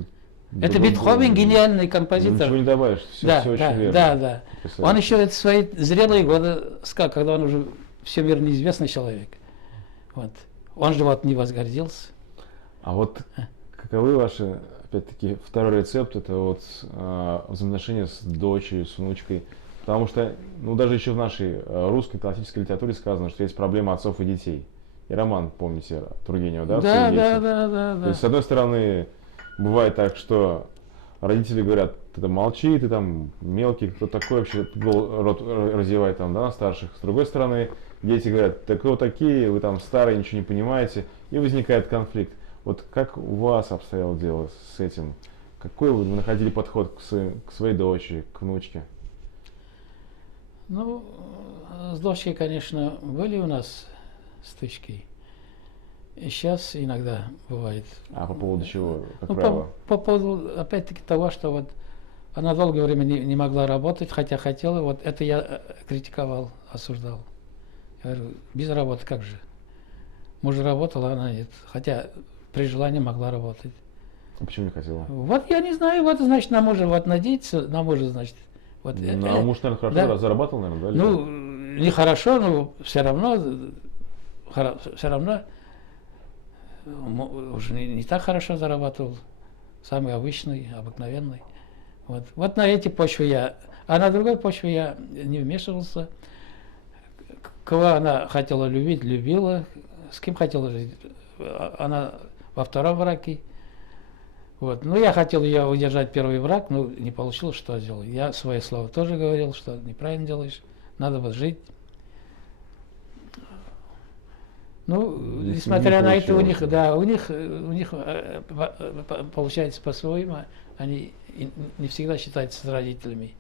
Это Другой Бетховен был. гениальный Ну, композитор. ничего не добавишь, все, Да, очень да, верно. да, да. Он Потрясающе. еще в свои зрелые годы сказал, когда он уже всемирно известный человек. Вот. Он же вот не возгордился. А вот каковы ваши, опять-таки, второй рецепт, это вот взаимоотношения с дочерью, с внучкой? Потому что, ну, даже еще в нашей русской классической литературе сказано, что есть проблема отцов и детей. И роман, помните, Тургенева, да? Да, «Все да, дети». да, да, То да. есть, с одной стороны, бывает так, что родители говорят, ты там молчи, ты там мелкий, кто такой вообще рот разевает там, да, на старших. С другой стороны, дети говорят, так кто такие, вы там старые, ничего не понимаете, и возникает конфликт. Вот как у вас обстояло дело с этим? Какой вы находили подход к своей дочери, к внучке? Ну, с дочкой, конечно, были у нас стычки. И сейчас иногда бывает. А по поводу чего, как Ну, правило? по поводу, опять-таки, того, что вот она долгое время не могла работать, хотя хотела, вот это я критиковал, осуждал. Я говорю, без работы как же? Муж работал, а она нет. Хотя при желании могла работать. А почему не хотела? Вот я не знаю, вот значит на мужа, вот надеяться на мужа, значит. Вот, Ну, а муж, наверное, хорошо да. зарабатывал, наверное, да? или Ну, как? нехорошо, но все равно уже не так хорошо зарабатывал. Самый обычный, обыкновенный. Вот на эти почвы я. А на другой почве я не вмешивался. Кого она хотела любить, любила. С кем хотела жить. Она во втором браке. Вот. Ну, я хотел ее удержать первый брак, но не получилось, что сделал. Я свое слово тоже говорил, что неправильно делаешь. Надо вот жить. Ну, Если несмотря не на это, у них, получилось, да, у них получается по-своему, они не всегда считаются с родителями.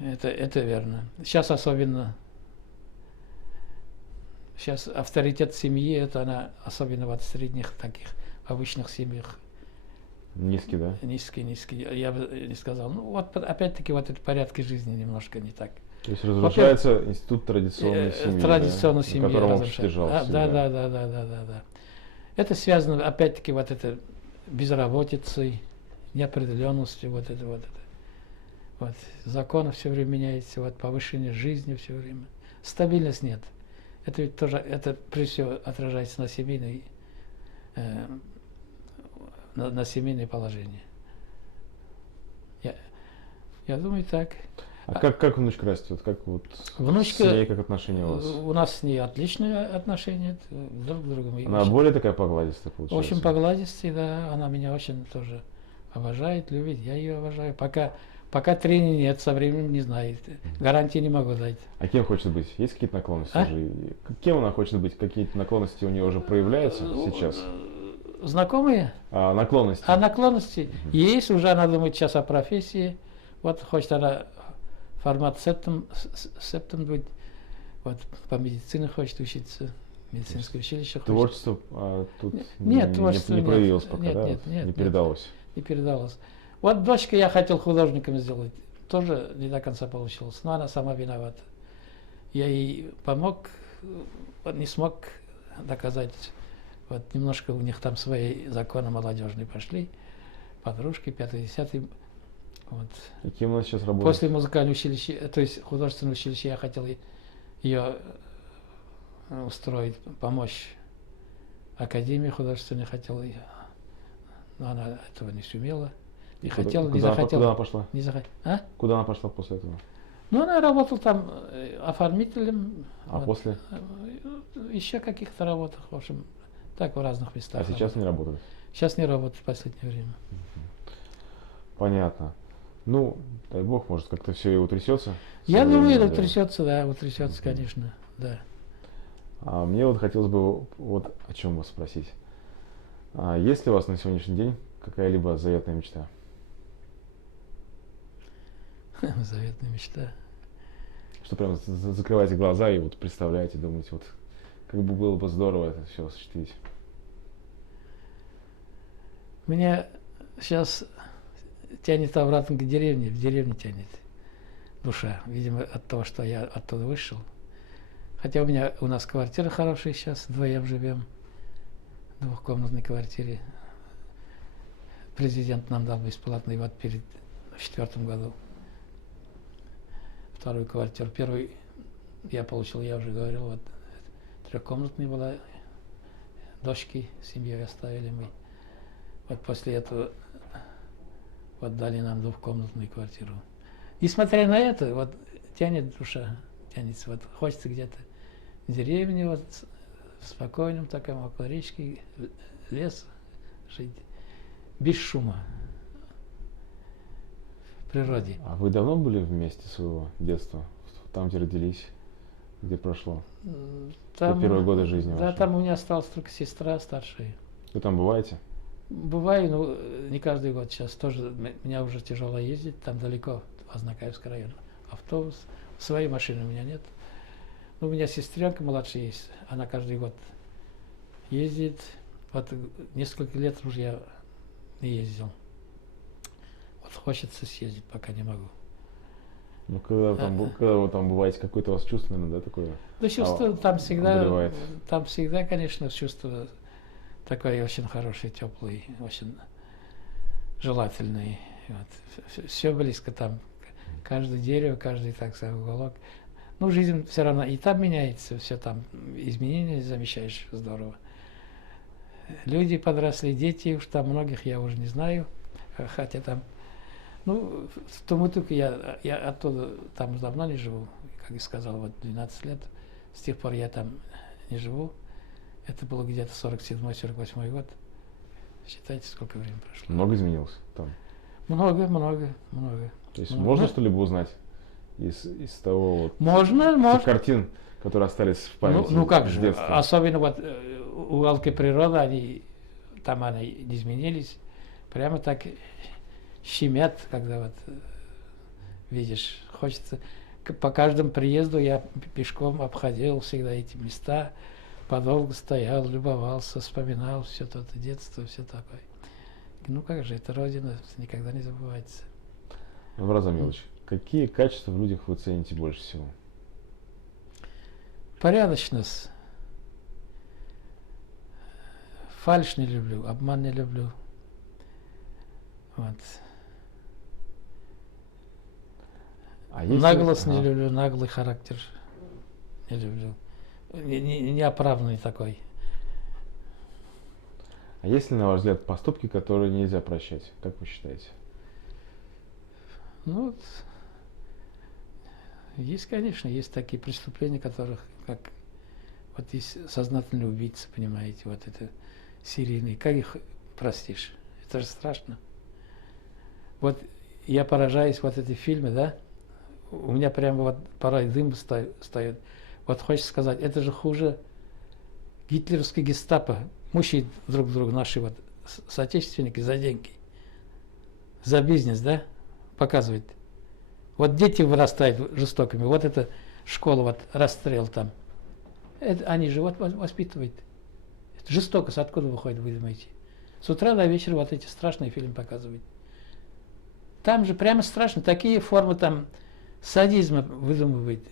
Это верно. Сейчас особенно, сейчас авторитет семьи, это она, особенно вот в средних таких обычных семьях, Низкий, да? низкий. Я бы не сказал. Ну, вот опять-таки вот это порядки жизни немножко не так. То есть разрушается институт традиционной семьи, традиционной да? семьи На котором разрушается. общество держалось Да. Это связано, опять-таки, вот это безработицей, неопределенностью, вот это. Вот. Законы все время меняются, вот повышение жизни все время. Стабильности нет. Это ведь тоже, это прежде всего отражается на семейной, на семейное положение. Я думаю, так. А как внучка растет? Как вот Внучка, с ней, как отношения у вас? у нас с ней отличные отношения друг к другу. Мы Она более такая покладистая, получается? очень покладистая, да. Она меня очень тоже обожает, любит. Я ее обожаю. Пока трения нет, со временем не знаю. Гарантии не могу дать. А кем хочет быть? Есть какие-то наклонности А? уже? Кем она хочет быть? Какие-то наклонности у нее уже проявляются сейчас? Знакомые? Наклонности? А наклонности есть. Уже она думает сейчас о профессии. Вот хочет она фармацевтом быть. Вот по медицине хочет учиться. Медицинское училище хочет. Творчество тут Нет, творчество не проявилось пока, нет, да? нет, Не передалось. Не передалось. Вот дочка я хотел художником сделать. Тоже не до конца получилось. Но она сама виновата. Я ей помог, вот не смог доказать. Вот немножко у них там свои законы молодежные пошли. Подружки, 5-10. Вот. И кем она сейчас работает? После музыкального училища, то есть художественного училища, я хотел ее устроить, помочь. Академии художественной хотел ее. Но она этого не сумела. Не хотела, не захотела. Куда она пошла? Не захотела. А? Куда она пошла после этого? Ну, она работала там оформителем. А вот. после? Еще каких-то работах, в общем, так в разных местах. А сейчас не работает? Сейчас не работает в последнее время. Понятно. Ну, дай бог, может, как-то все и утрясется. Я думаю, временем, это утрясется, да, утрясется, конечно, да. А мне вот хотелось бы вот о чем вас спросить. Есть ли у вас на сегодняшний день какая-либо заветная мечта? Заветная мечта. Что прям закрываете глаза и вот представляете, думаете, вот как бы было бы здорово это все осуществить. Меня сейчас тянет обратно к деревне, в деревню тянет душа, видимо, от того, что я оттуда вышел. Хотя у нас квартира хорошая сейчас, вдвоем живем, в двухкомнатной квартире. президент нам дал бесплатный вот перед в 4-м году. Вторую квартиру. Первую я получил, я уже говорил, вот трехкомнатная была, дочки семьей оставили мы. Вот после этого вот дали нам двухкомнатную квартиру. Несмотря на это, вот тянет душа, тянется, вот хочется где-то в деревне, вот в спокойном таком, около речки, лес жить, без шума, в природе. А вы давно были вместе своего детства? Там, где родились, где прошло? Там, первые годы жизни да, вашей? там у меня осталась только сестра старшая. Вы там бываете? Бываю, но не каждый год. Сейчас тоже меня уже тяжело ездить, там далеко, Азнакаевский район. Автобус, своей машины у меня нет. Но у меня сестренка младшая есть, она каждый год ездит. Вот несколько лет уже я не ездил. Вот хочется съездить, пока не могу. Ну, когда вы там бываете, какое-то у вас чувство, наверное, да, такое? Ну, чувство одолевает? там всегда, конечно, чувство такое очень хорошее, теплое, очень желательное. Вот. Все близко там, каждое дерево, каждый, так сказать, уголок. Ну, жизнь все равно и там меняется, все там, изменения замечаешь, здорово. Люди подросли, дети, уж там многих я уже не знаю, хотя там, ну, в Тумутуке я оттуда там давно не живу, как я сказал, вот 12 лет, с тех пор я там не живу. Это было где-то 47-48 год. Считайте, сколько времени прошло. Много изменилось там? Много. То есть Много. можно что-либо узнать из того вот Можно. тех картин, которые остались в памяти Ну как с же, детства? особенно вот уголки природы, они не изменились. Прямо так щемят, когда вот видишь, хочется. По каждому приезду я пешком обходил всегда эти места, подолгу стоял, любовался, вспоминал все то детство, все такое. Ну как же, это родина, никогда не забывается. Враз Замилович, какие качества в людях вы цените больше всего? Порядочность. Фальшь не люблю, обман не люблю. Вот. А если... Наглость не Ага. люблю, наглый характер не люблю. Неоправданный такой. А есть ли, на ваш взгляд, поступки, которые нельзя прощать? Как вы считаете? Ну, вот, есть, конечно, есть такие преступления, которых, как вот есть сознательные убийцы, понимаете, вот это серийные. Как их простишь? Это же страшно. Вот я поражаюсь вот эти фильмы, да? У меня прямо вот порой дым встает. Вот хочется сказать, это же хуже гитлеровский гестапо. Мучают друг друга наши вот соотечественники за деньги. За бизнес, да? Показывает. Вот дети вырастают жестокими. Вот эта школа, вот расстрел там. Это, они же вот воспитывают. Это жестокость откуда выходит, вы думаете? С утра до вечера вот эти страшные фильмы показывают. Там же прямо страшно. Такие формы там садизма выдумывают.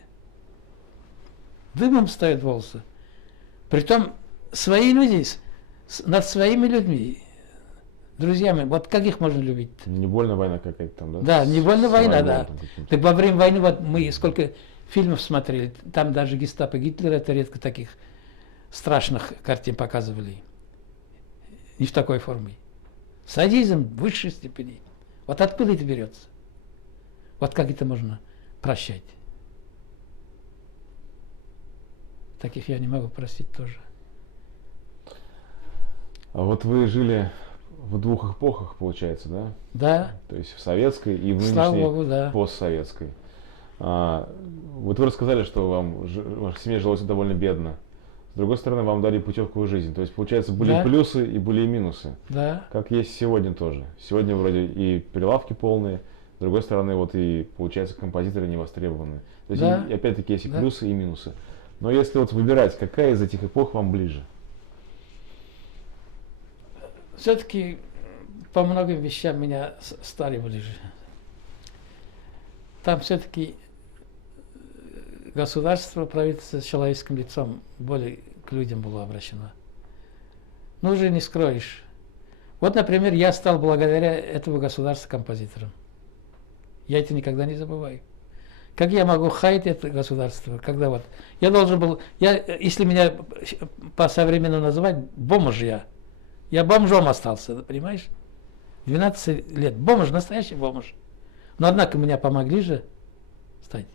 Дымом встают волосы. Притом свои люди над своими людьми, друзьями, вот как их можно любить? Не больно война какая-то там, да? Да, не больно война, да. Там каким-то. Так во время войны вот мы сколько фильмов смотрели, там даже гестапо Гитлера, это редко таких страшных картин показывали. Не в такой форме. Садизм в высшей степени. Вот откуда это берется? Вот как это можно прощать? Таких я не могу простить тоже. А вот вы жили в двух эпохах, получается, да? Да, То есть в советской и в слава нынешней Богу, да. постсоветской. Вот вы рассказали, что ваша семья жилась довольно бедно. С другой стороны, вам дали путевку в жизнь. То есть, получается, были Да. плюсы и были и минусы. Да, Как есть сегодня тоже. Сегодня вроде и прилавки полные, с другой стороны, вот и, получается, композиторы не востребованы. То есть, Да. и опять-таки, есть и Да. плюсы, и минусы. Но если вот выбирать, какая из этих эпох вам ближе? все-таки по многим вещам меня старые ближе. Там все-таки государство, правительство с человеческим лицом более к людям было обращено. Ну, уже не скроешь. Вот, например, я стал благодаря этому государству композитором. Я это никогда не забываю. Как я могу хаять это государство, когда вот я должен был, если меня по-современному называть, бомж я бомжом остался, понимаешь? 12 лет, бомж, настоящий бомж. Но однако меня помогли же стать.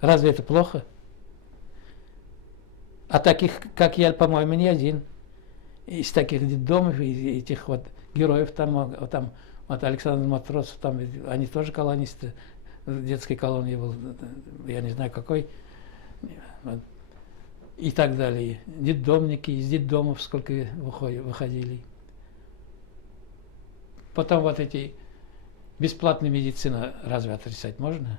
Разве это плохо? А таких, как я, по-моему, не один. Из таких детдомов, из этих вот героев там вот Александр Матросов, там, они тоже колонисты, в детской колонии был, я не знаю какой, вот, и так далее. Детдомники, из детдомов сколько выходили. Потом вот эти бесплатные медицины разве отрицать можно?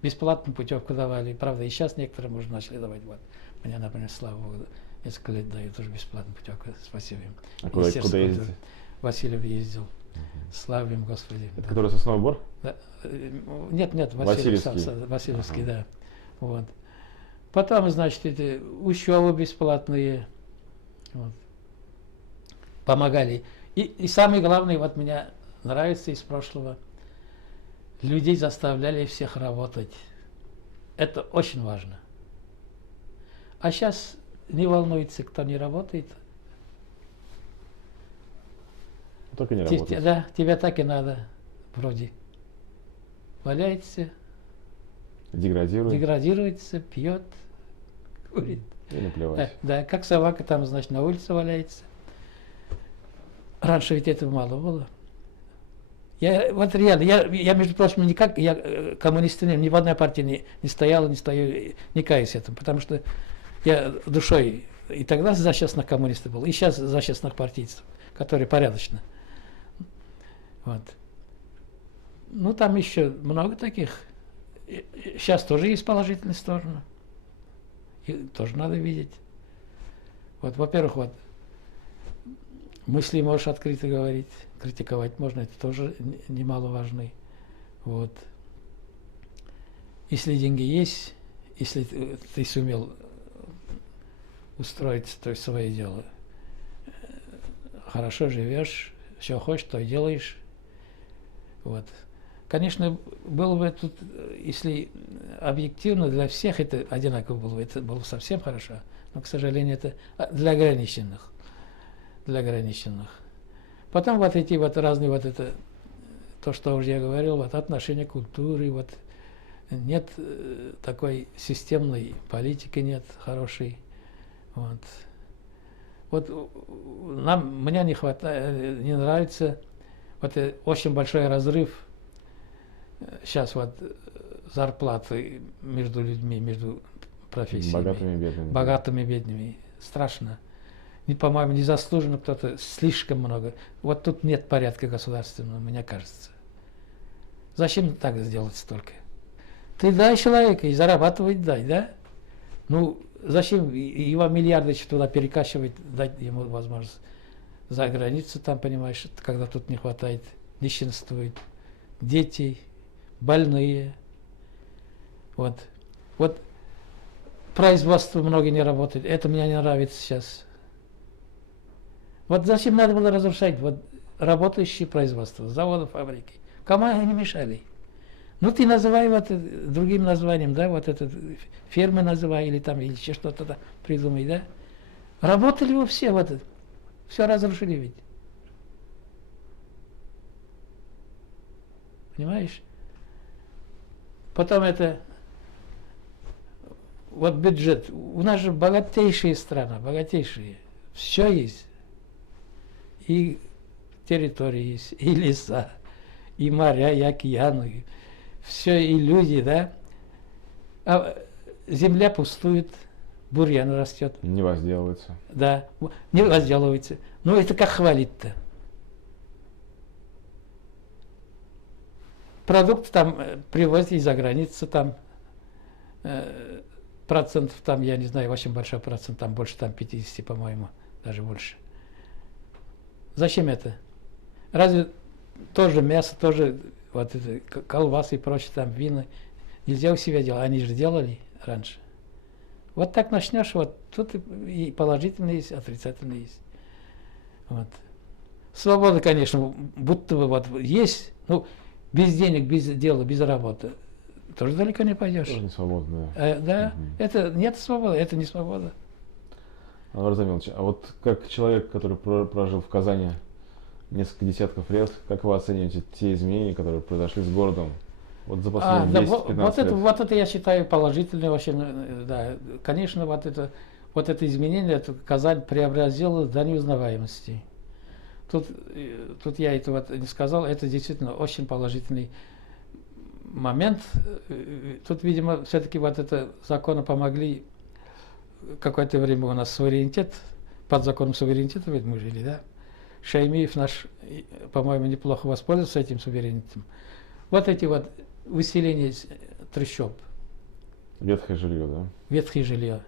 Бесплатную путевку давали, правда, и сейчас некоторые, может, начали давать. Вот. Мне, например, слава богу, несколько лет дают уже бесплатную путевку, спасибо им. А куда ездите? Васильев ездил. Слава им, Господи. Это который Сосновый Бор? Да. Нет, Васильевский, ага. да. Вот. Потом, значит, эти учебы бесплатные. Вот. Помогали. И самое главное, вот меня нравится из прошлого, людей заставляли всех работать. Это очень важно. А сейчас не волнуется, кто не работает. Только не работает. Да, тебя так и надо, вроде. Валяется, деградируется, пьет, курит. И наплевать. Да, как собака там, значит, на улице валяется. Раньше ведь этого мало было. Вот реально, я между прочим, я коммунистом ни в одной партии не стоял, не стою, не каюсь этому, потому что я душой и тогда за честных коммунистов был, и сейчас за честных партийцев, которые порядочно. Вот. Ну, там еще много таких. Сейчас тоже есть положительные стороны. И тоже надо видеть. Вот, во-первых, вот, мысли можешь открыто говорить, критиковать можно, это тоже немаловажно. Вот. Если деньги есть, если ты сумел устроить то есть, свое дело, хорошо живешь, все хочешь, то и делаешь. Вот. Конечно, было бы тут, если объективно для всех это одинаково было бы, это было бы совсем хорошо, но, к сожалению, это для ограниченных. Для ограниченных. Потом вот эти вот разные вот это, то, что уже я говорил, вот отношения к культуре, вот нет такой системной политики, нет хорошей. Вот. Вот мне не хватает, не нравится вот очень большой разрыв сейчас вот зарплаты между людьми, между профессиями. Богатыми и бедными. Страшно. По-моему, незаслуженно кто-то слишком много. Вот тут нет порядка государственного, мне кажется. Зачем так сделать столько? Ты дай человека и зарабатывать дай, да? Ну, зачем его миллиарды туда перекачивать, дать ему возможность за границу там, понимаешь, когда тут не хватает, нищенствует, детей, больные. Вот. Вот производство многие не работает. Это мне не нравится сейчас. Вот зачем надо было разрушать вот работающие производства, заводы, фабрики? Кому они мешали? Ну ты называй вот другим названием, да, вот это фермы называй или там или еще что-то придумай, да? Работали вы все вот это. Все разрушили ведь. Понимаешь? Потом это вот бюджет. У нас же богатейшая страна, богатейшие. Все есть. И территории есть, и леса, и моря, и океаны. Все, и люди, да? А земля пустует, бурьян растет. Не возделывается. Да, не возделывается. Ну это как хвалить-то? Продукт там привозят из-за границы, там процентов, там, я не знаю, очень большой процент, там больше там 50, по-моему, даже больше. Зачем это? Разве тоже мясо, тоже вот это, колбасы и прочее, там вина, нельзя у себя делать? Они же делали раньше. Вот так начнешь, вот тут и положительный есть, отрицательный есть. Вот. Свобода, конечно, будто бы вот есть, ну, без денег, без дела, без работы, тоже далеко не пойдешь. Тоже не свободно, Да, Мгм. это нет свободы, это не свобода. Анвар Замилович, а вот как человек, который прожил в Казани несколько десятков лет, как вы оцениваете те изменения, которые произошли с городом вот за последние Да, 10-15 лет? вот это я считаю положительное вообще, да. Конечно, вот это изменение, это Казань преобразила до неузнаваемости. Тут я это вот не сказал, это действительно очень положительный момент. Тут, видимо, все-таки вот это законы помогли. Какое-то время у нас суверенитет, под законом суверенитета ведь мы жили, да? Шаймиев наш, по-моему, неплохо воспользовался этим суверенитетом. Вот эти вот выселения трущоб, Ветхое жилье, да? ветхое жилье.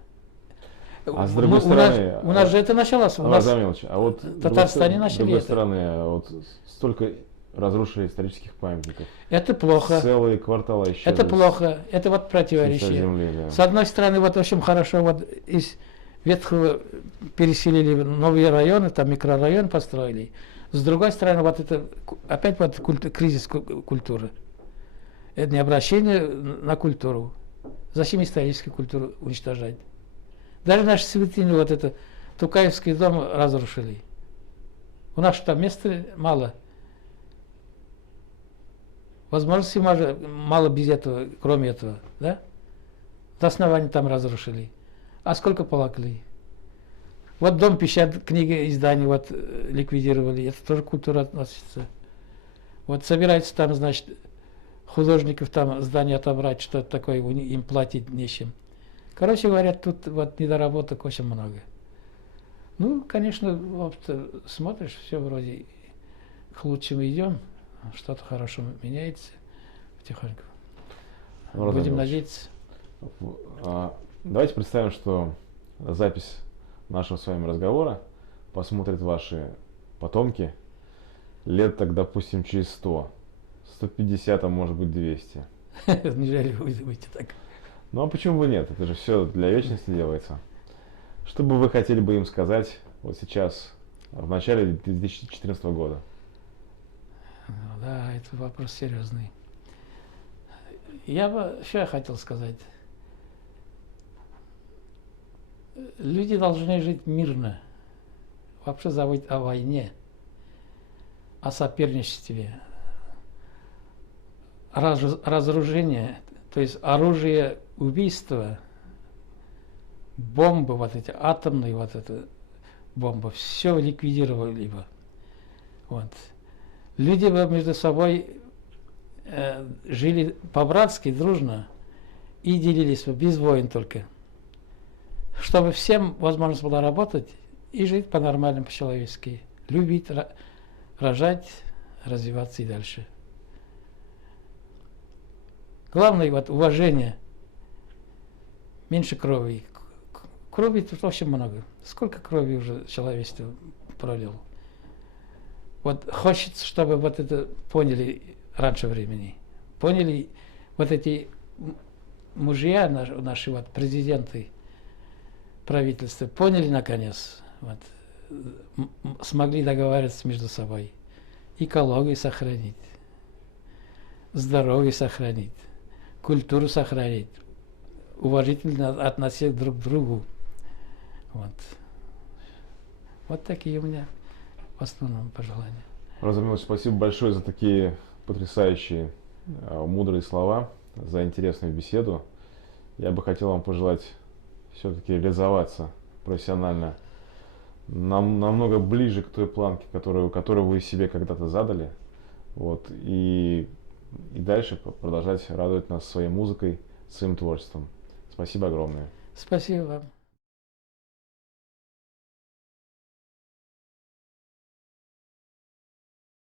А с другой стороны, у нас же это началось. Анвар Замилович, а вот в Татарстане начали с другой это. стороны, вот столько разрушили исторических памятников. Это плохо. Целые кварталы исчезли. Это плохо. Это вот с лица противоречие. земли, да. С одной стороны, вот очень хорошо, вот из ветхого переселили в новые районы, там микрорайон построили. С другой стороны, вот это опять вот кризис культуры. Это не обращение на культуру. Зачем историческую культуру уничтожать? Даже наши святыни, вот это Тукаевский дом разрушили. У нас там места мало. Возможностей мало без этого, кроме этого, да? До основания там разрушили. А сколько полагали? Вот дом печать, книги, издания вот ликвидировали. Это тоже к культуре относится. Вот собирается там, значит, художников там здание отобрать, что-то такое, им платить нечем. Короче говоря, тут вот недоработок очень много. Ну, конечно, вот, смотришь, все вроде к лучшему идем, что-то хорошо меняется потихоньку. Анвар Будем Замилович, надеяться. Давайте представим, что запись нашего с вами разговора посмотрят ваши потомки лет, так, допустим, через 100, 150, а может быть 200. Неужели вы думаете так? Ну а почему бы нет? Это же все для вечности делается. Что бы вы хотели бы им сказать вот сейчас, в начале 2014 года? Ну, да, это вопрос серьезный. Что я хотел сказать? Люди должны жить мирно. Вообще забыть о войне, о соперничестве, разоружение, то есть оружие убийства, бомбы, вот эти атомные, вот эта бомба, все ликвидировали бы. Вот. Люди бы между собой жили по-братски, дружно и делились бы, без войн только. Чтобы всем возможность была работать и жить по-нормальному, по-человечески. Любить, рожать, развиваться и дальше. Главное, вот, уважение. Меньше крови. Крови тут очень много. Сколько крови уже человечество пролило. Вот хочется, чтобы вот это поняли раньше времени. Поняли вот эти мужья, наши вот президенты, правительства, поняли наконец, вот, смогли договариваться между собой. Экологию сохранить, здоровье сохранить, культуру сохранить, уважительно относиться друг к другу. Вот. Вот такие у меня в основном пожелания. Разумеется, спасибо большое за такие потрясающие, мудрые слова, за интересную беседу. Я бы хотел вам пожелать все-таки реализоваться профессионально намного ближе к той планке, которую вы себе когда-то задали. Вот, и дальше продолжать радовать нас своей музыкой, своим творчеством. Спасибо огромное. Спасибо вам.